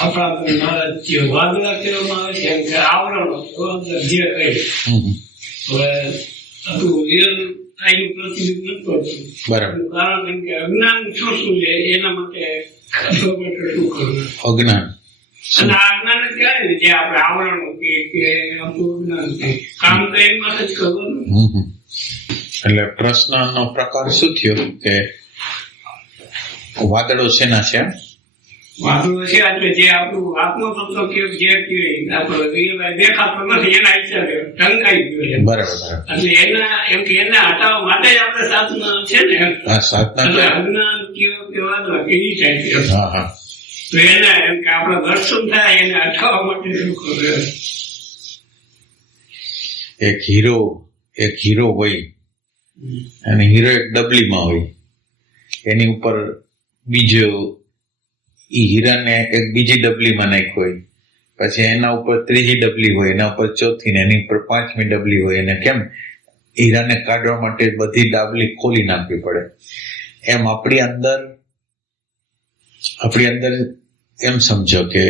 આપણા વાદળા કહેવામાં આવે છે એમ કે આવરણો જે કહે હવે આપણું રિયલ આઈનું પ્રતિબિંબ નથી પડતું. બરાબર. કારણ કેમ કે અજ્ઞાન શું છે એના માટે શું કરવું અજ્ઞાન અને આ અજ્ઞાન જ કહેવાય ને, જે આપણે આવરણો કે આપણું અજ્ઞાન છે કામ તો એમાં જ કરવાનું. એટલે પ્રશ્નનો પ્રકાર શું થયો કે વાદળો શેના છે? વાદળો છે એટલે જે આપણું આત્મતત્વ કે જે આપણો રિયલ દેખાતો નથી એના હિસાબે ઢંકાઈ ગયો છે. બરાબર. એટલે એના એમ કે એના હટાવવા માટે જ આપણે સાધના છે ને, સાધના અજ્ઞાન કે વાદળા કે ઈ થાય છે. હા. તો એના એમ કે આપણે દર્શન થાય એને હટાવવા માટે શું કરવું? એક હીરો હોય અને હીરો એક ડબલીમાં હોય, એની ઉપર બીજો ઈ હીરાને એક બીજી ડબલીમાં નાખ્યો હોય, પછી એના ઉપર ત્રીજી ડબલી હોય, એના ઉપર ચોથી ને એની ઉપર પાંચમી ડબલી હોય. અને કેમ હીરાને કાઢવા માટે બધી ડાબલી ખોલી નાખવી પડે, એમ આપણી અંદર એમ સમજો કે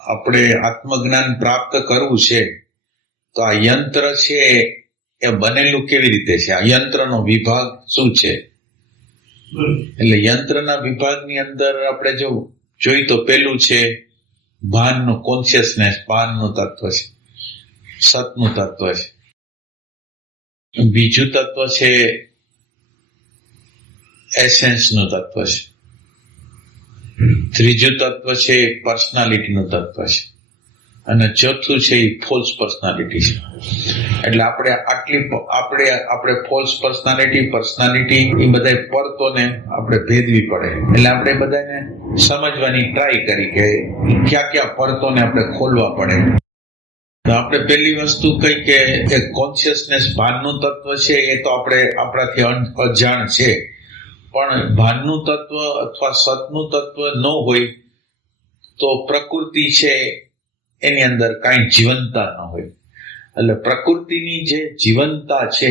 આપણે આત્મજ્ઞાન પ્રાપ્ત કરવું છે તો આ યંત્ર છે એ બનેલું કેવી રીતે છે, આ યંત્રનો વિભાગ શું છે? એટલે યંત્રના વિભાગની અંદર આપણે જો જોઈ તો પેલું છે ભાનનું કોન્શિયસનેસ, ભાનનું તત્વ છે, સતનું તત્વ છે. બીજું તત્વ છે એસેન્સનું તત્વ છે. ત્રીજું તત્વ છે પર્સનાલિટીનું તત્વ છે. અને ચોથું છે એ ફોલ્સ પર્સનાલિટી છે. એટલે આપણે ફોલ્સ પર્સનાલિટી એ બધા પરતોને આપણે ભેદવી પડે. એટલે આપણે બધાને સમજવાની ટ્રાય કરી કે ક્યાં પરતોને આપણે ખોલવા પડે. તો આપણે પહેલી વસ્તુ કઈ કે કોન્શિયસનેસ ભાનનું તત્વ છે એ તો આપણાથી અજાણ છે, પણ ભાનનું તત્વ અથવા સતનું તત્વ ન હોય તો પ્રકૃતિ છે એની અંદર કાંઈ જીવંતતા ન હોય. એટલે પ્રકૃતિની જે જીવંતતા છે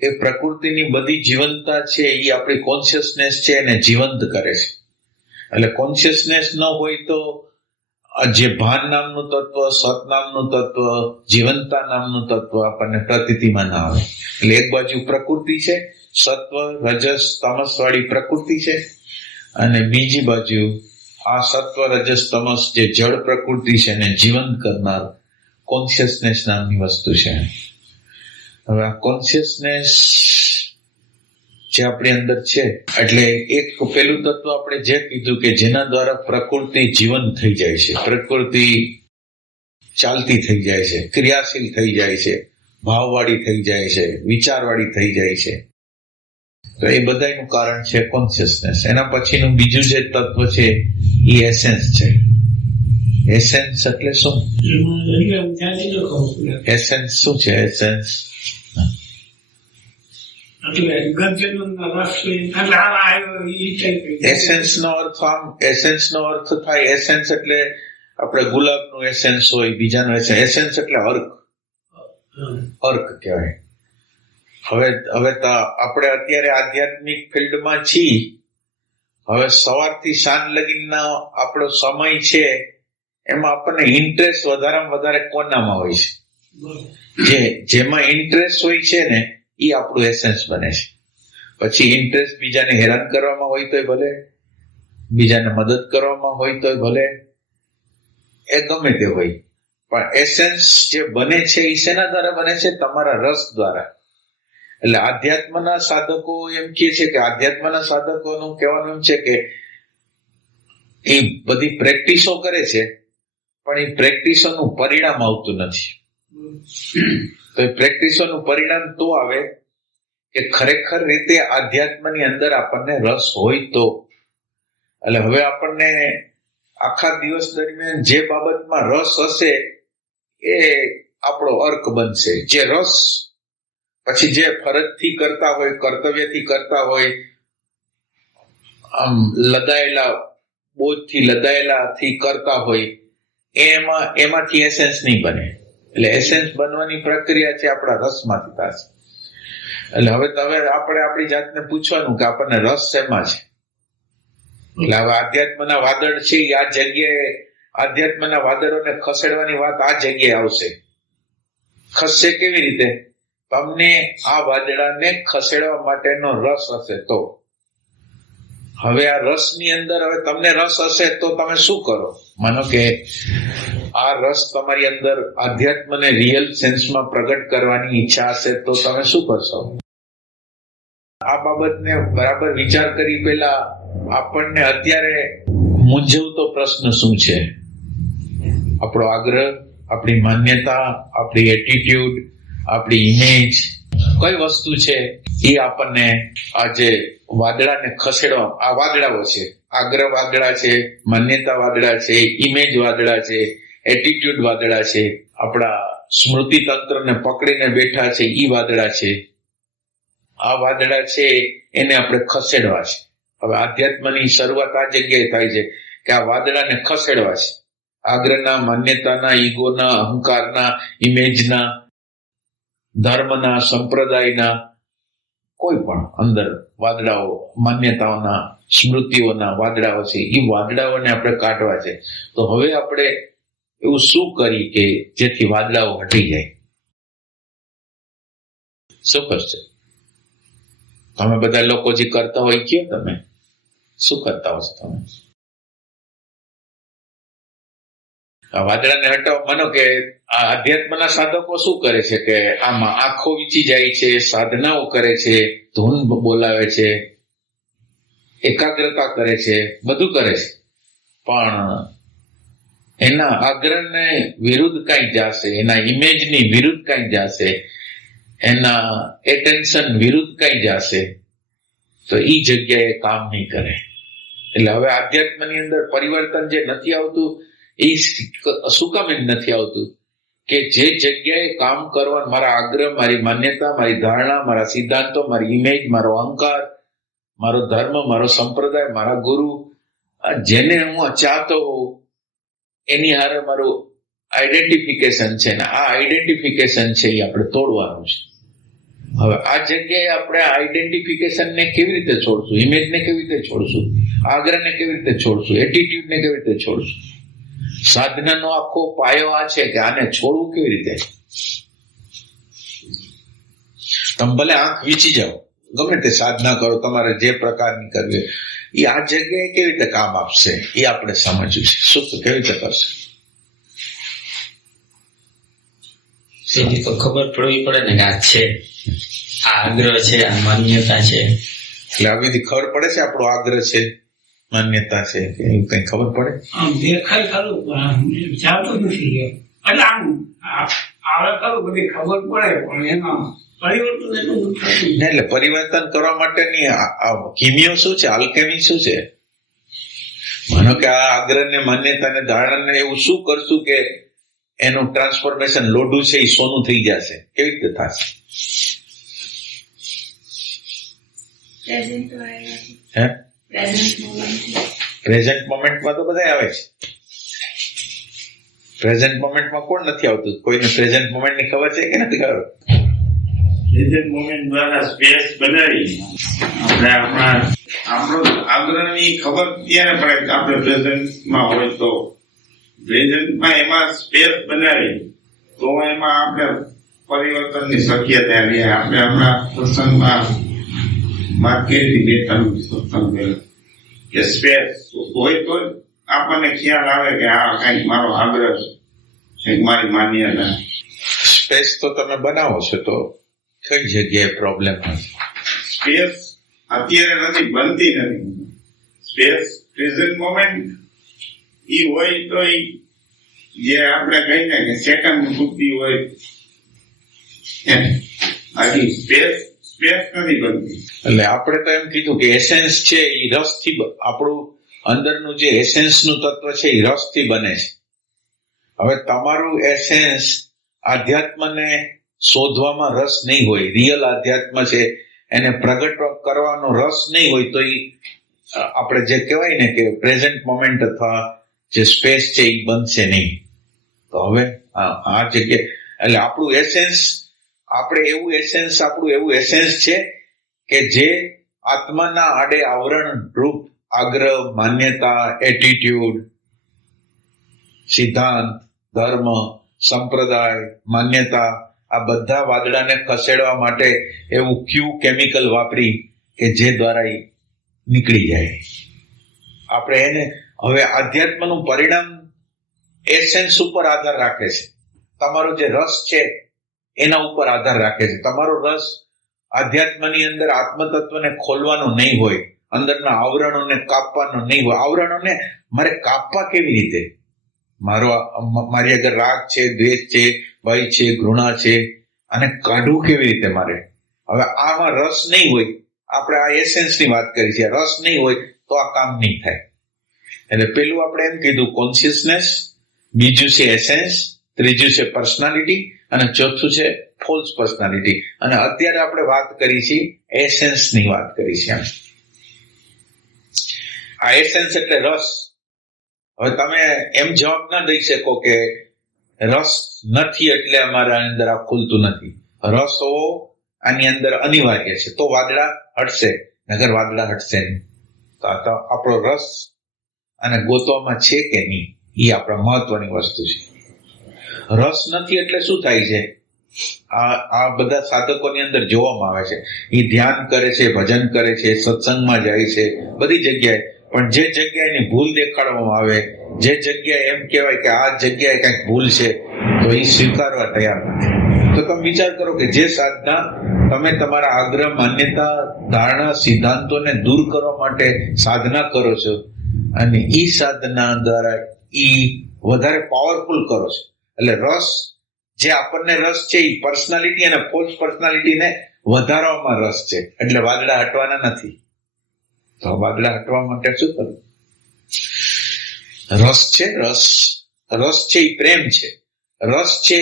એ પ્રકૃતિની બધી જીવંતતા છે એ આપણી કોન્શિયસનેસ છે એને જીવંત કરે છે. એટલે કોન્શિયસનેસ ન હોય તો જે ભાન નામનું તત્વ, સત નામનું તત્વ, જીવંતતા નામનું તત્વ આપણને પ્રતીતિમાં ના આવે. એટલે એક બાજુ પ્રકૃતિ છે, સત્વ રજસ તમસ વાળી પ્રકૃતિ છે, અને બીજી બાજુ આ સત્વ રજસ તમસ જે જળ પ્રકૃતિ છે એને જીવંત કરનાર કોન્શિયસનેસ નામની વસ્તુ છે. હવે આ કોન્શિયસનેસ જે આપણી અંદર છે, એટલે એક પેલું તત્વ આપણે જે કીધું કે જેના દ્વારા પ્રકૃતિ જીવંત થઈ જાય છે, પ્રકૃતિ ચાલતી થઈ જાય છે, ક્રિયાશીલ થઈ જાય છે, ભાવવાળી થઈ જાય છે, વિચારવાળી થઈ જાય છે. તો એ બધાનું કારણ છે કોન્શિયસનેસ. એના પછીનું બીજું જે તત્વ છે એ એસેન્સ છે. એસેન્સ એટલે શું? એસેન્સ શું છે? એસેન્સ નો અર્થ થાય, એસેન્સ એટલે આપણે ગુલાબનું એસેન્સ હોય, બીજાનું એસેન્સ એટલે અર્ક કહેવાય. હવે આપણે અત્યારે આધ્યાત્મિક ફિલ્ડમાં છીએ. હવે સવારથી સાંજ લગીનો આપણો સમય છે એમાં આપણને ઇન્ટરેસ્ટ વધારેમાં વધારે કોનામાં હોય છે? જેમાં ઇન્ટરેસ્ટ હોય છે ને એ આપણું એસેન્સ બને છે. પછી ઇન્ટરેસ્ટ બીજાને હેરાન કરવામાં હોય તોય ભલે, બીજાને મદદ કરવામાં હોય તોય ભલે, એ ગમે તે હોય, પણ એસેન્સ જે બને છે એ શેના દ્વારા બને છે? તમારા રસ દ્વારા. એટલે આધ્યાત્મના સાધકો એમ કહે છે કે આધ્યાત્મના સાધકોનું કહેવાનું એમ છે કે એ બધી પ્રેક્ટિસો કરે છે પણ એ પ્રેક્ટિસોનું પરિણામ આવતું નથી. તો એ પ્રેક્ટિસોનું પરિણામ તો આવે કે ખરેખર રીતે આધ્યાત્મની અંદર આપણને રસ હોય તો. એટલે હવે આપણને આખા દિવસ દરમિયાન જે બાબતમાં રસ હશે એ આપણો અર્ક બનશે. જે રસ પછી જે ફરજથી કરતા હોય, કર્તવ્યથી કરતા હોય, આમ બોજથી લદાયેલાથી કરતા હોય, એમાંથી એસેન્સ નહીં બને. એટલે એસેન્સ બનવાની પ્રક્રિયા છે આપણા રસમાંથી થશે. એટલે હવે આપણે આપણી જાતને પૂછવાનું કે આપણને રસ શેમાં છે. એટલે હવે આધ્યાત્મના વાદળ છે એ આ જગ્યાએ, આધ્યાત્મના વાદળોને ખસેડવાની વાત આ જગ્યાએ આવશે. ખસશે કેવી રીતે? તમને આ વાદળાને ખસેડવા માટેનો રસ હશે તો. હવે આ રસની અંદર હવે તમને રસ હશે તો તમે શું કરો? માનો કે આ રસ તમારી અંદર આધ્યાત્મને રિયલ સેન્સમાં પ્રગટ કરવાની ઈચ્છા હશે તો તમે શું કરશો? આ બાબતને બરાબર વિચાર કરી પહેલા આપણને અત્યારે મૂંઝવતો પ્રશ્ન શું છે? આપણો આગ્રહ, આપણી માન્યતા, આપણી એટીટ્યુડ, આપણી ઇમેજ, કઈ વસ્તુ છે એ આપણને આજે વાદળાને ખસેડવા, આ વાદળાઓ છે, આગ્રહ વાદળા છે, માન્યતા વાદળા છે, ઇમેજ વાદળા છે, એટીટ્યુડ વાદળા છે, આપણા સ્મૃતિ તંત્રને પકડીને બેઠા છે ઈ વાદળા છે. આ વાદળા છે એને આપણે ખસેડવા છે. હવે આધ્યાત્મની શરૂઆત આ જગ્યાએ થાય છે કે આ વાદળાને ખસેડવા છે. આગ્રહના, માન્યતાના, ઈગોના, અહંકારના, ઇમેજના, ધર્મના, સંપ્રદાયના, કોઈ પણ અંદર વાદળાઓ, માન્યતાઓના, સ્મૃતિઓના વાદળાઓ છે, એ વાદળાઓને આપણે કાઢવા છે. તો હવે આપણે એવું શું કરી કે જેથી વાદળાઓ હટી જાય? શું કરશે? તમે બધા લોકો જે કરતા હોય કયો, તમે શું કરતા હશો? તમે આ વાદળાને હટાવો. માનો કે આ અધ્યાત્મના સાધકો શું કરે છે કે આમાં આંખો વીચી જાય છે, સાધનાઓ કરે છે, ધૂન બોલાવે છે, એકાગ્રતા કરે છે, બધું કરે છે, પણ એના આગ્રહને વિરુદ્ધ કઈ જશે, એના ઇમેજની વિરુદ્ધ કઈ જશે, એના એટેન્શન વિરુદ્ધ કઈ જશે તો એ જગ્યાએ કામ નહીં કરે. એટલે હવે આધ્યાત્મની અંદર પરિવર્તન જે નથી આવતું એ શું કામ એમ નથી આવતું કે જે જગ્યાએ કામ કરવાનું, મારા આગ્રહ, મારી માન્યતા, મારી ધારણા, મારા સિદ્ધાંતો, મારી ઇમેજ, મારો અહંકાર, મારો ધર્મ, મારો સંપ્રદાય, મારા ગુરુ, જેને હું ચાહતો હોઉં એની હારે મારું આઈડેન્ટિફિકેશન છે ને આ આઈડેન્ટિફિકેશન છે એ આપણે તોડવાનું છે. હવે આ જગ્યાએ આપણે આઈડેન્ટિફિકેશનને કેવી રીતે છોડશું? ઇમેજને કેવી રીતે છોડશું? આગ્રહને કેવી રીતે છોડશું? એટીટ્યુડને કેવી રીતે છોડશું? સાધનાનો આખો પાયો આ છે કે આને છોડવું કેવી રીતે? તમે ભલે આંખ વીચી જાઓ, ગમે તે સાધના કરો, તમારે જે પ્રકારની કરવી, એ આ જગ્યાએ કેવી રીતે કામ આપશે એ આપણે સમજવું છે. શું કેવી રીતે કરશે? તો ખબર પડવી પડે ને કે આ છે, આ આગ્રહ છે, આ માન્યતા છે. એટલે આવી બધી ખબર પડે છે આપણો આગ્રહ છે, માન્યતા છે કે એવું કઈ ખબર પડે? આમ દેખાય ખરું પણ ચાલતું નથી. એટલે આમ આવડે ખરું, બધી ખબર પડે પણ એમાં પરિવર્તન એટલું થતું. એટલે પરિવર્તન કરવા માટેની કિમિયો શું છે, આલ્કેમી શું છે? માનો કે આ આગ્રહ ને, માન્યતા ને, ધારણા ને એવું શું કરશું કે એનું ટ્રાન્સફોર્મેશન, લોઢું છે એ સોનું થઈ જશે? કેવી રીતે થશે? હે, પ્રેઝન્ટ મોમેન્ટમાં તો બધા આવે છે. પ્રેઝન્ટ મોમેન્ટમાં કોણ નથી આવતું? કોઈને પ્રેઝન્ટ મોમેન્ટ ની ખબર છે કે નથી ખબર? પ્રેઝન્ટ મોમેન્ટ દ્વારા સ્પેસ બનાવી આપણે આપણો આગ્રહની ખબર ત્યારે પડે કે આપણે પ્રેઝન્ટમાં હોય તો. પ્રેઝન્ટમાં એમાં સ્પેસ બનાવી તો એમાં આપણે પરિવર્તનની શક્યતા રહે. આપણે આપણા સત્સંગમાં માર્કેટની ડેટાનું સત્સંગ કે સ્પેસ હોય તો આપણને ખ્યાલ આવે કે આ કંઈક મારો આગ્રહ છે, મારી માન્યતા. સ્પેસ તો તમે બનાવો છો તો કઈ જગ્યાએ પ્રોબ્લેમ? સ્પેસ અત્યારે નથી બનતી, નથી સ્પેસ. પ્રેઝન્ટ મોમેન્ટ ઈ હોય તો જે આપણે કહીને કે સેકન્ડ બુદ્ધિ હોય આથી સ્પેસ નથી બનતી. એટલે આપણે તો એમ કીધું કે એસેન્સ છે એ રસથી, આપણું અંદરનું જે એસેન્સનું તત્વ છે એ રસથી બને છે. હવે તમારું એસેન્સ આધ્યાત્મને શોધવામાં રસ નહીં હોય, રિયલ આધ્યાત્મ છે એને પ્રગટ કરવાનો રસ નહીં હોય તો એ આપણે જે કહેવાય ને કે પ્રેઝન્ટ મોમેન્ટ અથવા જે સ્પેસ છે એ બનશે નહીં. તો હવે આ જગ્યાએ એટલે આપણું એસેન્સ આપણું એવું એસેન્સ છે કે જે આત્માના આડે આવરણ રૂપ આગ્રહ, માન્યતા, એટીટ્યુડ, સિદ્ધાંત, ધર્મ, સંપ્રદાય, માન્યતા, આ બધા વાદળાને ખસેડવા માટે એવું ક્યુ કેમિકલ વાપરી કે જે દ્વારા એ નીકળી જાય. આપણે એને હવે આધ્યાત્મનું પરિણામ એસેન્સ ઉપર આધાર રાખે છે. તમારો જે રસ છે એના ઉપર આધાર રાખે છે. તમારો રસ આધ્યાત્મની અંદર આત્મતત્વને ખોલવાનો નહીં હોય, અંદરના આવરણોને કાપવાનો નહીં હોય. આવરણોને મારે કાપવા કેવી રીતે? મારી આગળ રાગ છે, દ્વેષ છે, ભય છે, ઘૃણા છે, અને કાઢવું કેવી રીતે મારે? હવે આમાં રસ નહીં હોય, આપણે આ એસેન્સની વાત કરી છે, રસ નહીં હોય તો આ કામ નહીં થાય. એટલે પેલું આપણે એમ કીધું કોન્શિયસનેસ, બીજું છે એસેન્સ, ત્રીજું છે પર્સનાલિટી, અને ચોથું છે ફોલ્સ પર્સનાલિટી. અને અત્યારે આપણે વાત કરી છે એસેન્સની વાત કરી છે. આ એસેન્સ એટલે રસ. હવે તમે એમ જવાબ ના દઈ શકો કે રસ નથી એટલે અમારા અંદર આ ખુલતું નથી. રસ હોવો આની અંદર અનિવાર્ય છે, તો વાદળા હટશે, નગર વાદળા હટશે નહીં. તો આપણો રસ અને ગોતવામાં છે કે નહીં એ આપણા મહત્વની વસ્તુ છે. રસ નથી એટલે શું થાય છે? આ બધા સાધકોની અંદર જોવામાં આવે છે. એ ધ્યાન કરે છે, ભજન કરે છે, સત્સંગમાં જાય છે, બધી જગ્યાએ, પણ જે જગ્યાએ એની ભૂલ દેખાડવામાં આવે, જે જગ્યાએ એમ કહેવાય કે આ જગ્યાએ કંઈક ભૂલ છે, તો એ સ્વીકારવા તૈયાર નથી. તો તમે વિચાર કરો કે જે સાધના તમે તમારા આગ્રહ, માન્યતા, ધારણા, સિદ્ધાંતોને દૂર કરવા માટે સાધના કરો છો, અને એ સાધના દ્વારા એ વધારે પાવરફુલ કરો છો. એટલે રસ, જે આપણને રસ છે એ પર્સનાલિટી અને ફોલ્સ પર્સનાલિટીને વધારવામાં રસ છે. એટલે વાદળા હટવાના નથી. તો વાદળા હટવા માટે શું કરવું? રસ છે, રસ છે એ પ્રેમ છે. રસ છે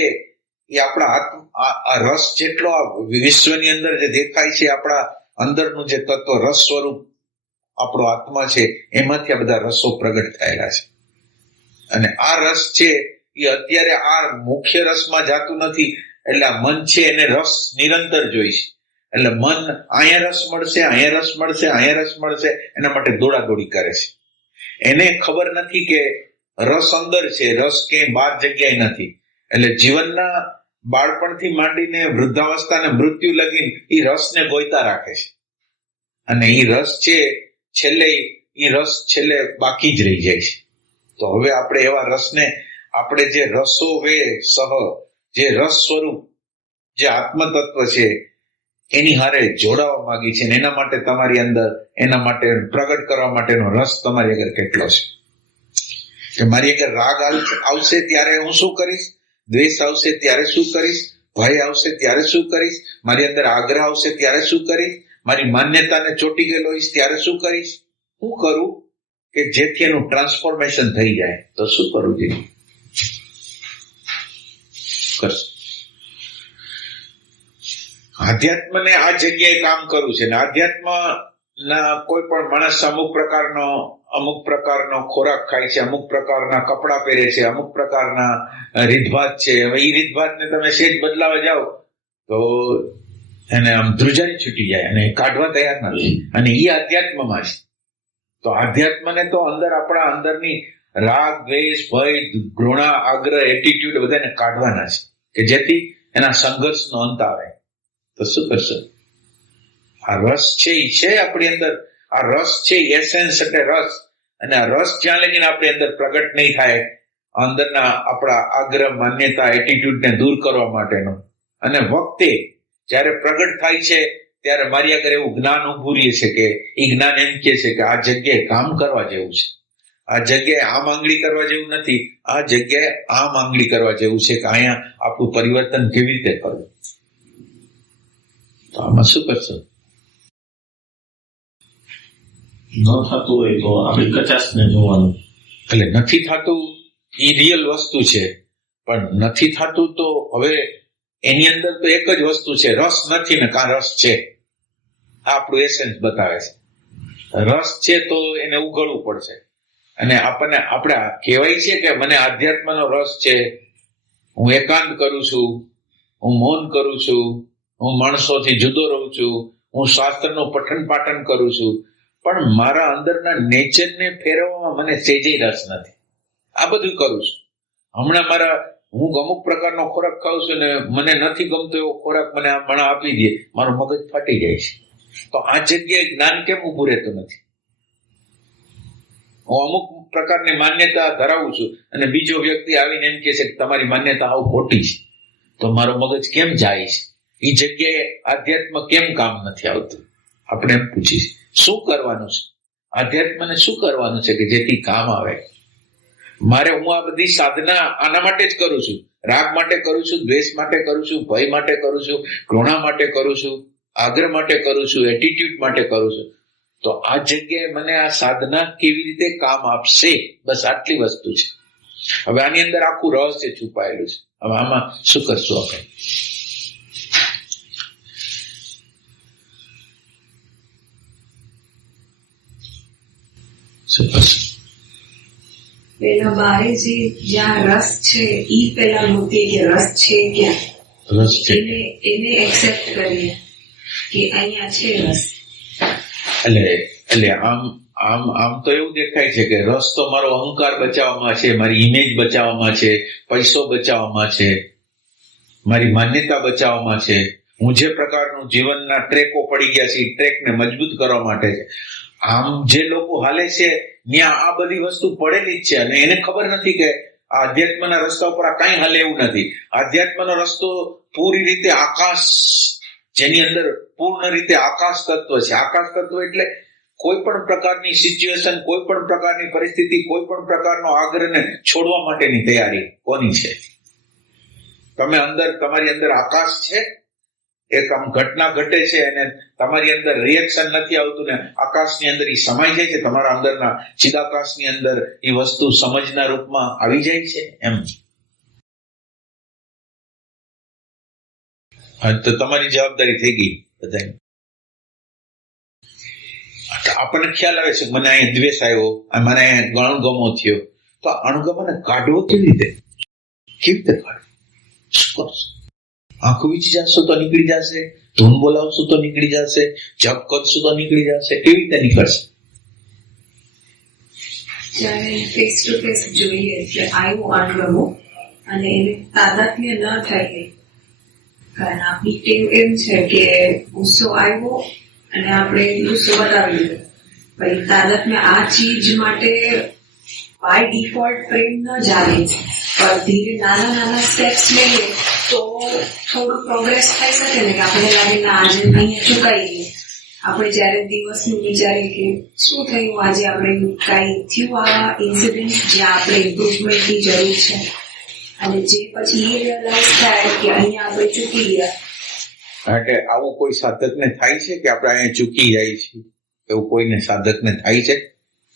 એ આપણા રસ જેટલો આ વિશ્વની અંદર જે દેખાય છે, આપણા અંદરનું જે તત્વ રસ સ્વરૂપ આપણો આત્મા છે, એમાંથી આ બધા રસો પ્રગટ થયેલા છે. અને આ રસ છે એ અત્યારે આ મુખ્ય રસમાં જાતું નથી. એટલે આ મન છે એને રસ નિરંતર જોઈશે. એટલે મન અહીંયા રસ મળશે, અહીંયા રસ મળશે, અહીંયા રસ મળશે, એના માટે દોડાદોડી કરે છે. એને ખબર નથી કે રસ અંદર છે, રસ ક્યાંય બાર જગ્યાએ નથી. એટલે જીવનના બાળપણથી માંડીને વૃદ્ધાવસ્થા અને મૃત્યુ લગીને એ રસને ગોઈતા રાખે છે. અને એ રસ છે છેલ્લે બાકી જ રહી જાય છે. તો હવે આપણે એવા રસને, આપણે જે રસો વે સહ, જે રસ સ્વરૂપ જે આત્મતત્વ છે એની હારે જોડાવા માંગી છે. એના માટે તમારી અંદર, એના માટે પ્રગટ કરવા માટેનો રસ તમારી આગળ કેટલો છે? કે મારી આગળ રાગ આવશે ત્યારે હું શું કરીશ, દ્વેષ આવશે ત્યારે શું કરીશ, ભય આવશે ત્યારે શું કરીશ, મારી અંદર આગ્રહ આવશે ત્યારે શું કરીશ, મારી માન્યતાને ચોટી ગયેલો હોઈશ ત્યારે શું કરીશ, શું કરું કે જેથી એનું ટ્રાન્સફોર્મેશન થઈ જાય? તો શું કરવું જોઈએ? આધ્યાત્મને આ જગ્યાએ કામ કરવું છે. ને આધ્યાત્મ ના કોઈ પણ માણસ અમુક પ્રકારનો ખોરાક ખાય છે, અમુક પ્રકારના કપડા પહેરે છે, અમુક પ્રકારના રીતભાત છે. હવે એ રીતભાતને તમે સેજ બદલાવા જાઓ તો એને આમ ધ્રુજારી છૂટી જાય અને કાઢવા તૈયાર નથી. અને એ આધ્યાત્મમાં છે. તો આધ્યાત્મને તો આપણા અંદરની રાગ, દ્વેષ, ભય, ઘૃણા, આગ્રહ, એટીટ્યુડ બધાને કાઢવાના છે કે જેથી એના સંઘર્ષનો અંત આવે. તો શું કરશો? આ રસ છે એ છે આપણી અંદર. આ રસ છે, એસેન્સ એટલે રસ. અને આ રસ જ્યાં લગીને આપણી અંદર પ્રગટ નહીં થાય, અંદરના આપણા આગ્રહ, માન્યતા, એટીટ્યુડને દૂર કરવા માટેનો, અને વખતે જ્યારે પ્રગટ થાય છે ત્યારે મારી આગળ એવું જ્ઞાન ઉભું રહે છે કે એ જ્ઞાન એમ કહે છે કે આ જગ્યાએ કામ કરવા જેવું છે, આ જગ્યાએ આમ આંગળી કરવા જેવું નથી, આ જગ્યાએ આમ આંગળી કરવા જેવું છે કે અહીંયા આપણું પરિવર્તન કેવી રીતે કરવું. તો આમાં શું કરશો? ન થતું હોય તો આપણી કચાશને જોવાનું. એટલે નથી થતું એ રિયલ વસ્તુ છે, પણ નથી થતું તો હવે એની અંદર તો એક જ વસ્તુ છે, રસ નથી ને કાં રસ છે. આ આપણું એસેન્સ બતાવે છે. રસ છે તો એને ઉઘડવું પડશે. અને આપણે કહેવાય છે કે મને આધ્યાત્મનો રસ છે, હું એકાંત કરું છું, હું મૌન કરું છું, હું માણસોથી જુદો રહું છું, હું શાસ્ત્રનું પઠન પાઠન કરું છું, પણ મારા અંદરના નેચરને ફેરવવામાં મને સેજે રસ નથી. આ બધું કરું છું. હમણાં હું અમુક પ્રકારનો ખોરાક ખાઉં છું ને મને નથી ગમતો એવો ખોરાક મને આપી દે, મારું મગજ ફાટી જાય છે. તો આ જગ્યાએ જ્ઞાન કેમ ઉભું રહેતું નથી? હું અમુક પ્રકારની માન્યતા ધરાવું છું અને બીજો વ્યક્તિ આવીને એમ કહે છે કે તમારી માન્યતા આવું ખોટી છે, તો મારો મગજ કેમ જાય છે? એ જગ્યાએ આધ્યાત્મ કેમ કામ નથી આવતું? આપણે એમ પૂછીએ શું કરવાનું છે? આધ્યાત્મને શું કરવાનું છે કે જેથી કામ આવે? હું આ બધી સાધના આના માટે જ કરું છું. રાગ માટે કરું છું, દ્વેષ માટે કરું છું, ભય માટે કરું છું, ઘૃણા માટે કરું છું, આગ્રહ માટે કરું છું, એટીટ્યુડ માટે કરું છું. તો આ જગ્યાએ મને આ સાધના કેવી રીતે કામ આપશે? બસ આટલી વસ્તુ છે. હવે આની અંદર આખું રહસ્ય છુપાયેલું છે. હવે આમાં શું કરશું આપણે? શું કરશું? પેલા બારે જે જ્યાં રસ છે ઈ પેલા મૂકીએ કે રસ છે ક્યાં, રસ છે એને એક્સેપ્ટ કરીએ કે અહીંયા છે રસ. એટલે આમ તો એવું દેખાય છે કે રસ તો મારો અહંકાર બચાવવામાં છે, મારી ઇમેજ બચાવવામાં છે, પૈસો બચાવવામાં છે, મારી માન્યતા બચાવવામાં છે. હું જે પ્રકારનું જીવનના ટ્રેકો પડી ગયા છે એ ટ્રેકને મજબૂત કરવા માટે છે. આમ જે લોકો હાલે છે ત્યાં આ બધી વસ્તુ પડેલી જ છે અને એને ખબર નથી કે આ આધ્યાત્મના રસ્તા ઉપર આ કાંઈ હાલે એવું નથી. આધ્યાત્મનો રસ્તો પૂરી રીતે આકાશ, જેની અંદર પૂર્ણ રીતે આકાશ તત્વ છે. આકાશ તત્વ એટલે કોઈ પણ પ્રકારની સિચ્યુએશન, કોઈ પણ પ્રકારની પરિસ્થિતિ, કોઈ પણ પ્રકારનો આગ્રહને છોડવા માટેની તૈયારી કોની છે? તમારી અંદર આકાશ છે. એક આમ ઘટના ઘટે છે અને તમારી અંદર રિએક્શન નથી આવતું ને આકાશની અંદર એ સમાઈ જાય છે, તમારા અંદરના ચિદાકાશની અંદર એ વસ્તુ સમજના રૂપમાં આવી જાય છે. એમ તો તમારી જવાબદારી થઈ ગઈ બધાની. આપણને ખ્યાલ આવે છે કે મને અહીંયા દ્વેષ આવ્યો, મને અહીંયા અણગમો થયો, તો અણગમાને કાઢવો કેવી રીતે કાઢવો? શું કરશો? આંખો વીચી જશો તો નીકળી જશે, ધૂન બોલાવશો તો નીકળી જશે, જપ કરશો તો નીકળી જશે. કેવી રીતે નીકળશે? જ્યારે ફેસ ટુ ફેસ જોઈએ કે આવ્યું અણગમો અને એને તાદાત્મ્ય ન થાય, કારણ આપણી ટેવ એમ છે કે ગુસ્સો આવ્યો અને આપણે ગુસ્સો બતાવી દીધો, પછી તાદાત્મ્ય આ ચીજ માટે બાય ડિફોલ્ટ પ્રેમ ન જાગે છે, પણ ધીરે નાના નાના સ્ટેપ્સ લઈએ તો થોડું પ્રોગ્રેસ થઈ શકે ને, કે આપણે લાગે ને આજે અહીંયા ચૂકાઈ ગયું. આપણે જયારે દિવસનું વિચારીએ કે શું થયું આજે, આપણે કઈ થયું આવા ઇન્સિડન્ટ જ્યાં આપણે ઇમ્પ્રુવમેન્ટની જરૂર છે, અને જે પછી એ રિયલાઇઝ થાય કે અહીંયા આપણે ચૂકી ગયા. એટલે આવું કોઈ સાધકને થાય છે કે આપણે અહીંયા ચૂકી જાય છીએ? એવું કોઈને સાધકને થાય છે?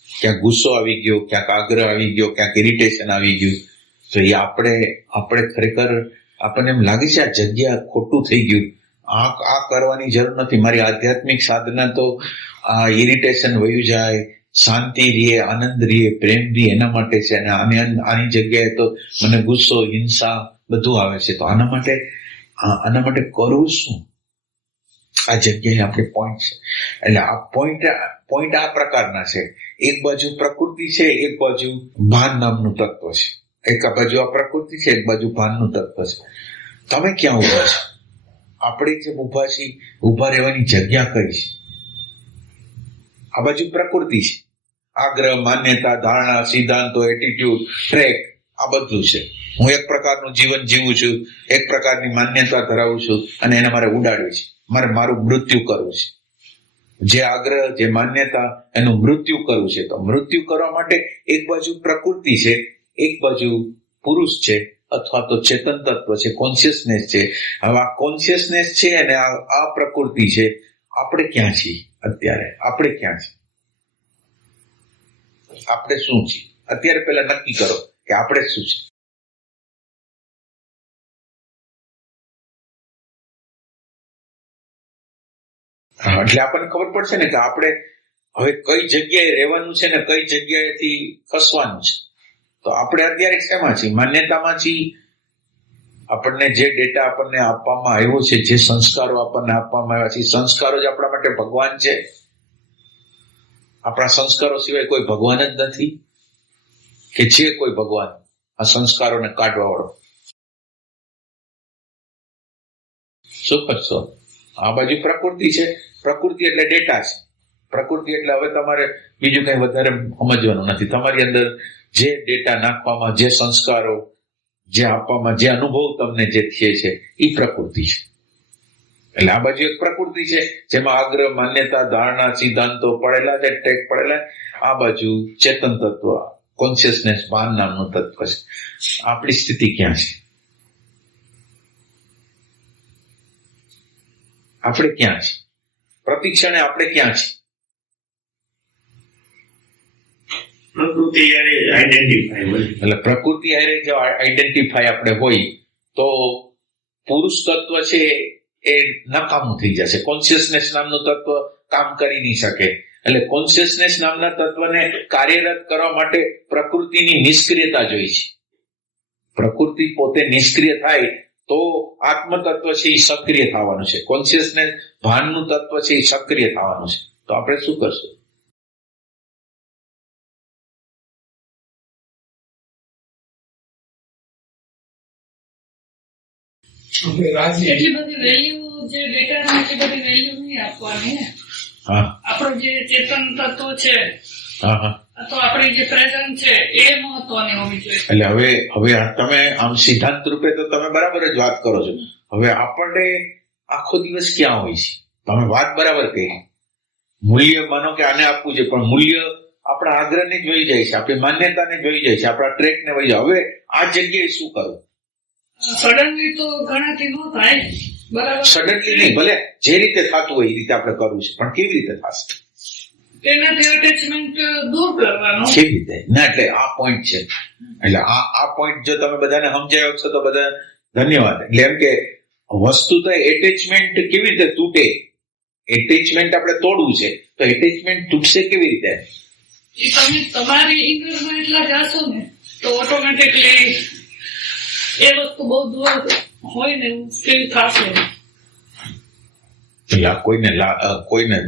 ક્યાંક ગુસ્સો આવી ગયો, ક્યાંક આગ્રહ આવી ગયો, ક્યાંક ઇરિટેશન આવી ગયું, તો એ આપણે ખરેખર આપણને એમ લાગે છે આ જગ્યા ખોટું થઈ ગયું, આ કરવાની જરૂર નથી. મારી આધ્યાત્મિક સાધના તો આ ઇરિટેશન વયું જાય, શાંતિ રહીએ, આનંદ રહીએ, પ્રેમ રહીએ એના માટે છે, અને આની જગ્યાએ તો મને ગુસ્સો, હિંસા બધું આવે છે. તો આના માટે કરવું શું? આ જગ્યાએ આપણે પોઈન્ટ છે. એટલે આ પોઈન્ટ આ પ્રકારના છે. એક બાજુ પ્રકૃતિ છે, એક બાજુ ભાન નામનું તત્વ છે. એક બાજુ આ પ્રકૃતિ છે, એક બાજુ ભાનનું તત્વ છે. તમે ક્યાં ઉભા છો? આપણે જે ઉભા છીએ, ઉભા રહેવાની જગ્યા કઈ છે? આ બાજુ પ્રકૃતિ છે, આગ્રહ, માન્યતા, ધારણા, સિદ્ધાંતો, એટીટ્યુડ, ટ્રેક, આ બધું છે. હું એક પ્રકારનું જીવન જીવું છું, એક પ્રકારની માન્યતા ધરાવું છું અને એને મારે ઉડાડવી છે, મારું મૃત્યુ કરવું છે. જે આગ્રહ, જે માન્યતા, એનું મૃત્યુ કરવું છે. તો મૃત્યુ કરવા માટે એક બાજુ પ્રકૃતિ છે, એક બાજુ પુરુષ છે અથવા તો ચેતન તત્વ છે, કોન્શિયસનેસ છે. હવે આ કોન્શિયસનેસ છે અને આ પ્રકૃતિ છે. આપણે ક્યાં છીએ અત્યારે? આપણે ક્યાં છીએ? આપણે શું છીએ અત્યારે? પહેલા નક્કી કરો કે આપણે શું છે. એટલે આપણને ખબર પડશે ને કે આપણે હવે કઈ જગ્યાએ રહેવાનું છે ને કઈ જગ્યાએથી ખસવાનું છે. તો આપણે અત્યારે શેમાં છીએ? માન્યતામાં છીએ આપણને જે ડેટા આપણને આપવામાં આવ્યો છે, જે સંસ્કારો આપણને આપવામાં આવ્યા છે, સંસ્કારો જ આપણા માટે ભગવાન છે. આપણા સંસ્કારો સિવાય કોઈ ભગવાન જ નથી, કે છે કોઈ ભગવાન આ સંસ્કારોને કાઢવા વાળો? શું કરશો? આ બાજુ પ્રકૃતિ છે. પ્રકૃતિ એટલે ડેટા છે. પ્રકૃતિ એટલે હવે તમારે બીજું કઈ વધારે સમજવાનું નથી. તમારી અંદર જે ડેટા નાખવામાં, જે સંસ્કારો જે આપવામાં, જે અનુભવ તમને જે થયે છે એ પ્રકૃતિ છે. એટલે આ બાજુ એક પ્રકૃતિ છે જેમાં આગ્રહ, માન્યતા, ધારણા, સિદ્ધાંતો પડેલા છે, ટેક પડેલા. આ બાજુ ચેતન તત્વ, કોન્શિયસનેસ, ભાન નામનું તત્વ છે. આપણી સ્થિતિ ક્યાં છે? આપણે ક્યાં છે? પ્રતિક્ષણે આપણે ક્યાં છે? પ્રકૃતિ આઈડેન્ટિફાઈ હોય. એટલે પ્રકૃતિ હારે જો આઈડેન્ટિફાઈ આપણે હોય તો પુરુષ તત્વ છે એ નકામું થઈ જશે. કોન્શિયસનેસ નામનું તત્વ કામ કરી નહીં શકે. એટલે કોન્શિયસનેસ નામના તત્વને કાર્યરત કરવા માટે પ્રકૃતિની નિષ્ક્રિયતા જોઈ છે. પ્રકૃતિ પોતે નિષ્ક્રિય થાય તો આત્મ તત્વ છે એ સક્રિય થવાનું છે. કોન્શિયસનેસ ભાનનું તત્વ છે એ સક્રિય થવાનું છે. તો આપણે શું કરશું? એટલી બધી વેલ્યુ જે ડેટા એટલી બધી વેલ્યુ નહીં આપવાની ને. હા, આપણું જે ચેતન તત્વ છે હા, હા. અથવા આપણી જે પ્રેઝન્ટ છે એ મહત્વની હોવી જોઈએ. એટલે હવે તમે આમ સિદ્ધાંત રૂપે તો તમે બરાબર જ વાત કરો છો. હવે આપણને આખો દિવસ ક્યાં હોય છે? તમે વાત બરાબર કહી. મૂલ્ય માનો કે આને આપવું છે, પણ મૂલ્ય આપણા આગ્રહને જ વહી જાય છે, આપણી માન્યતાને જ વહી જાય છે, આપણા ટ્રેકને વહી જાય. હવે આ જગ્યાએ શું કરવું? સડનલી તો ઘણાથી ન થાય, બરાબર? સડનલી નહીં, ભલે જે રીતે થતું હોય એ રીતે આપણે કરવું છે, પણ કેવી રીતે થશે? તેનાથી અટેચમેન્ટ દૂર કરવાનો. કેવી રીતે? ના, એટલે આ પોઈન્ટ છે. એટલે આ પોઈન્ટ જો તમે બધાને સમજાયો છો તો બધા ધન્યવાદ. એટલે એમ કે વસ્તુ તો એટેચમેન્ટ કેવી રીતે તૂટે? એટેચમેન્ટ આપણે તોડવું છે, તો એટેચમેન્ટ તૂટશે કેવી રીતે? એ તમે તમારી ઇન્ટરમાં એટલા જાશો ને તો ઓટોમેટિકલી એ વસ્તુ બહુ દૂર હોય ને એવું ફીલ થશે. એટલે કોઈને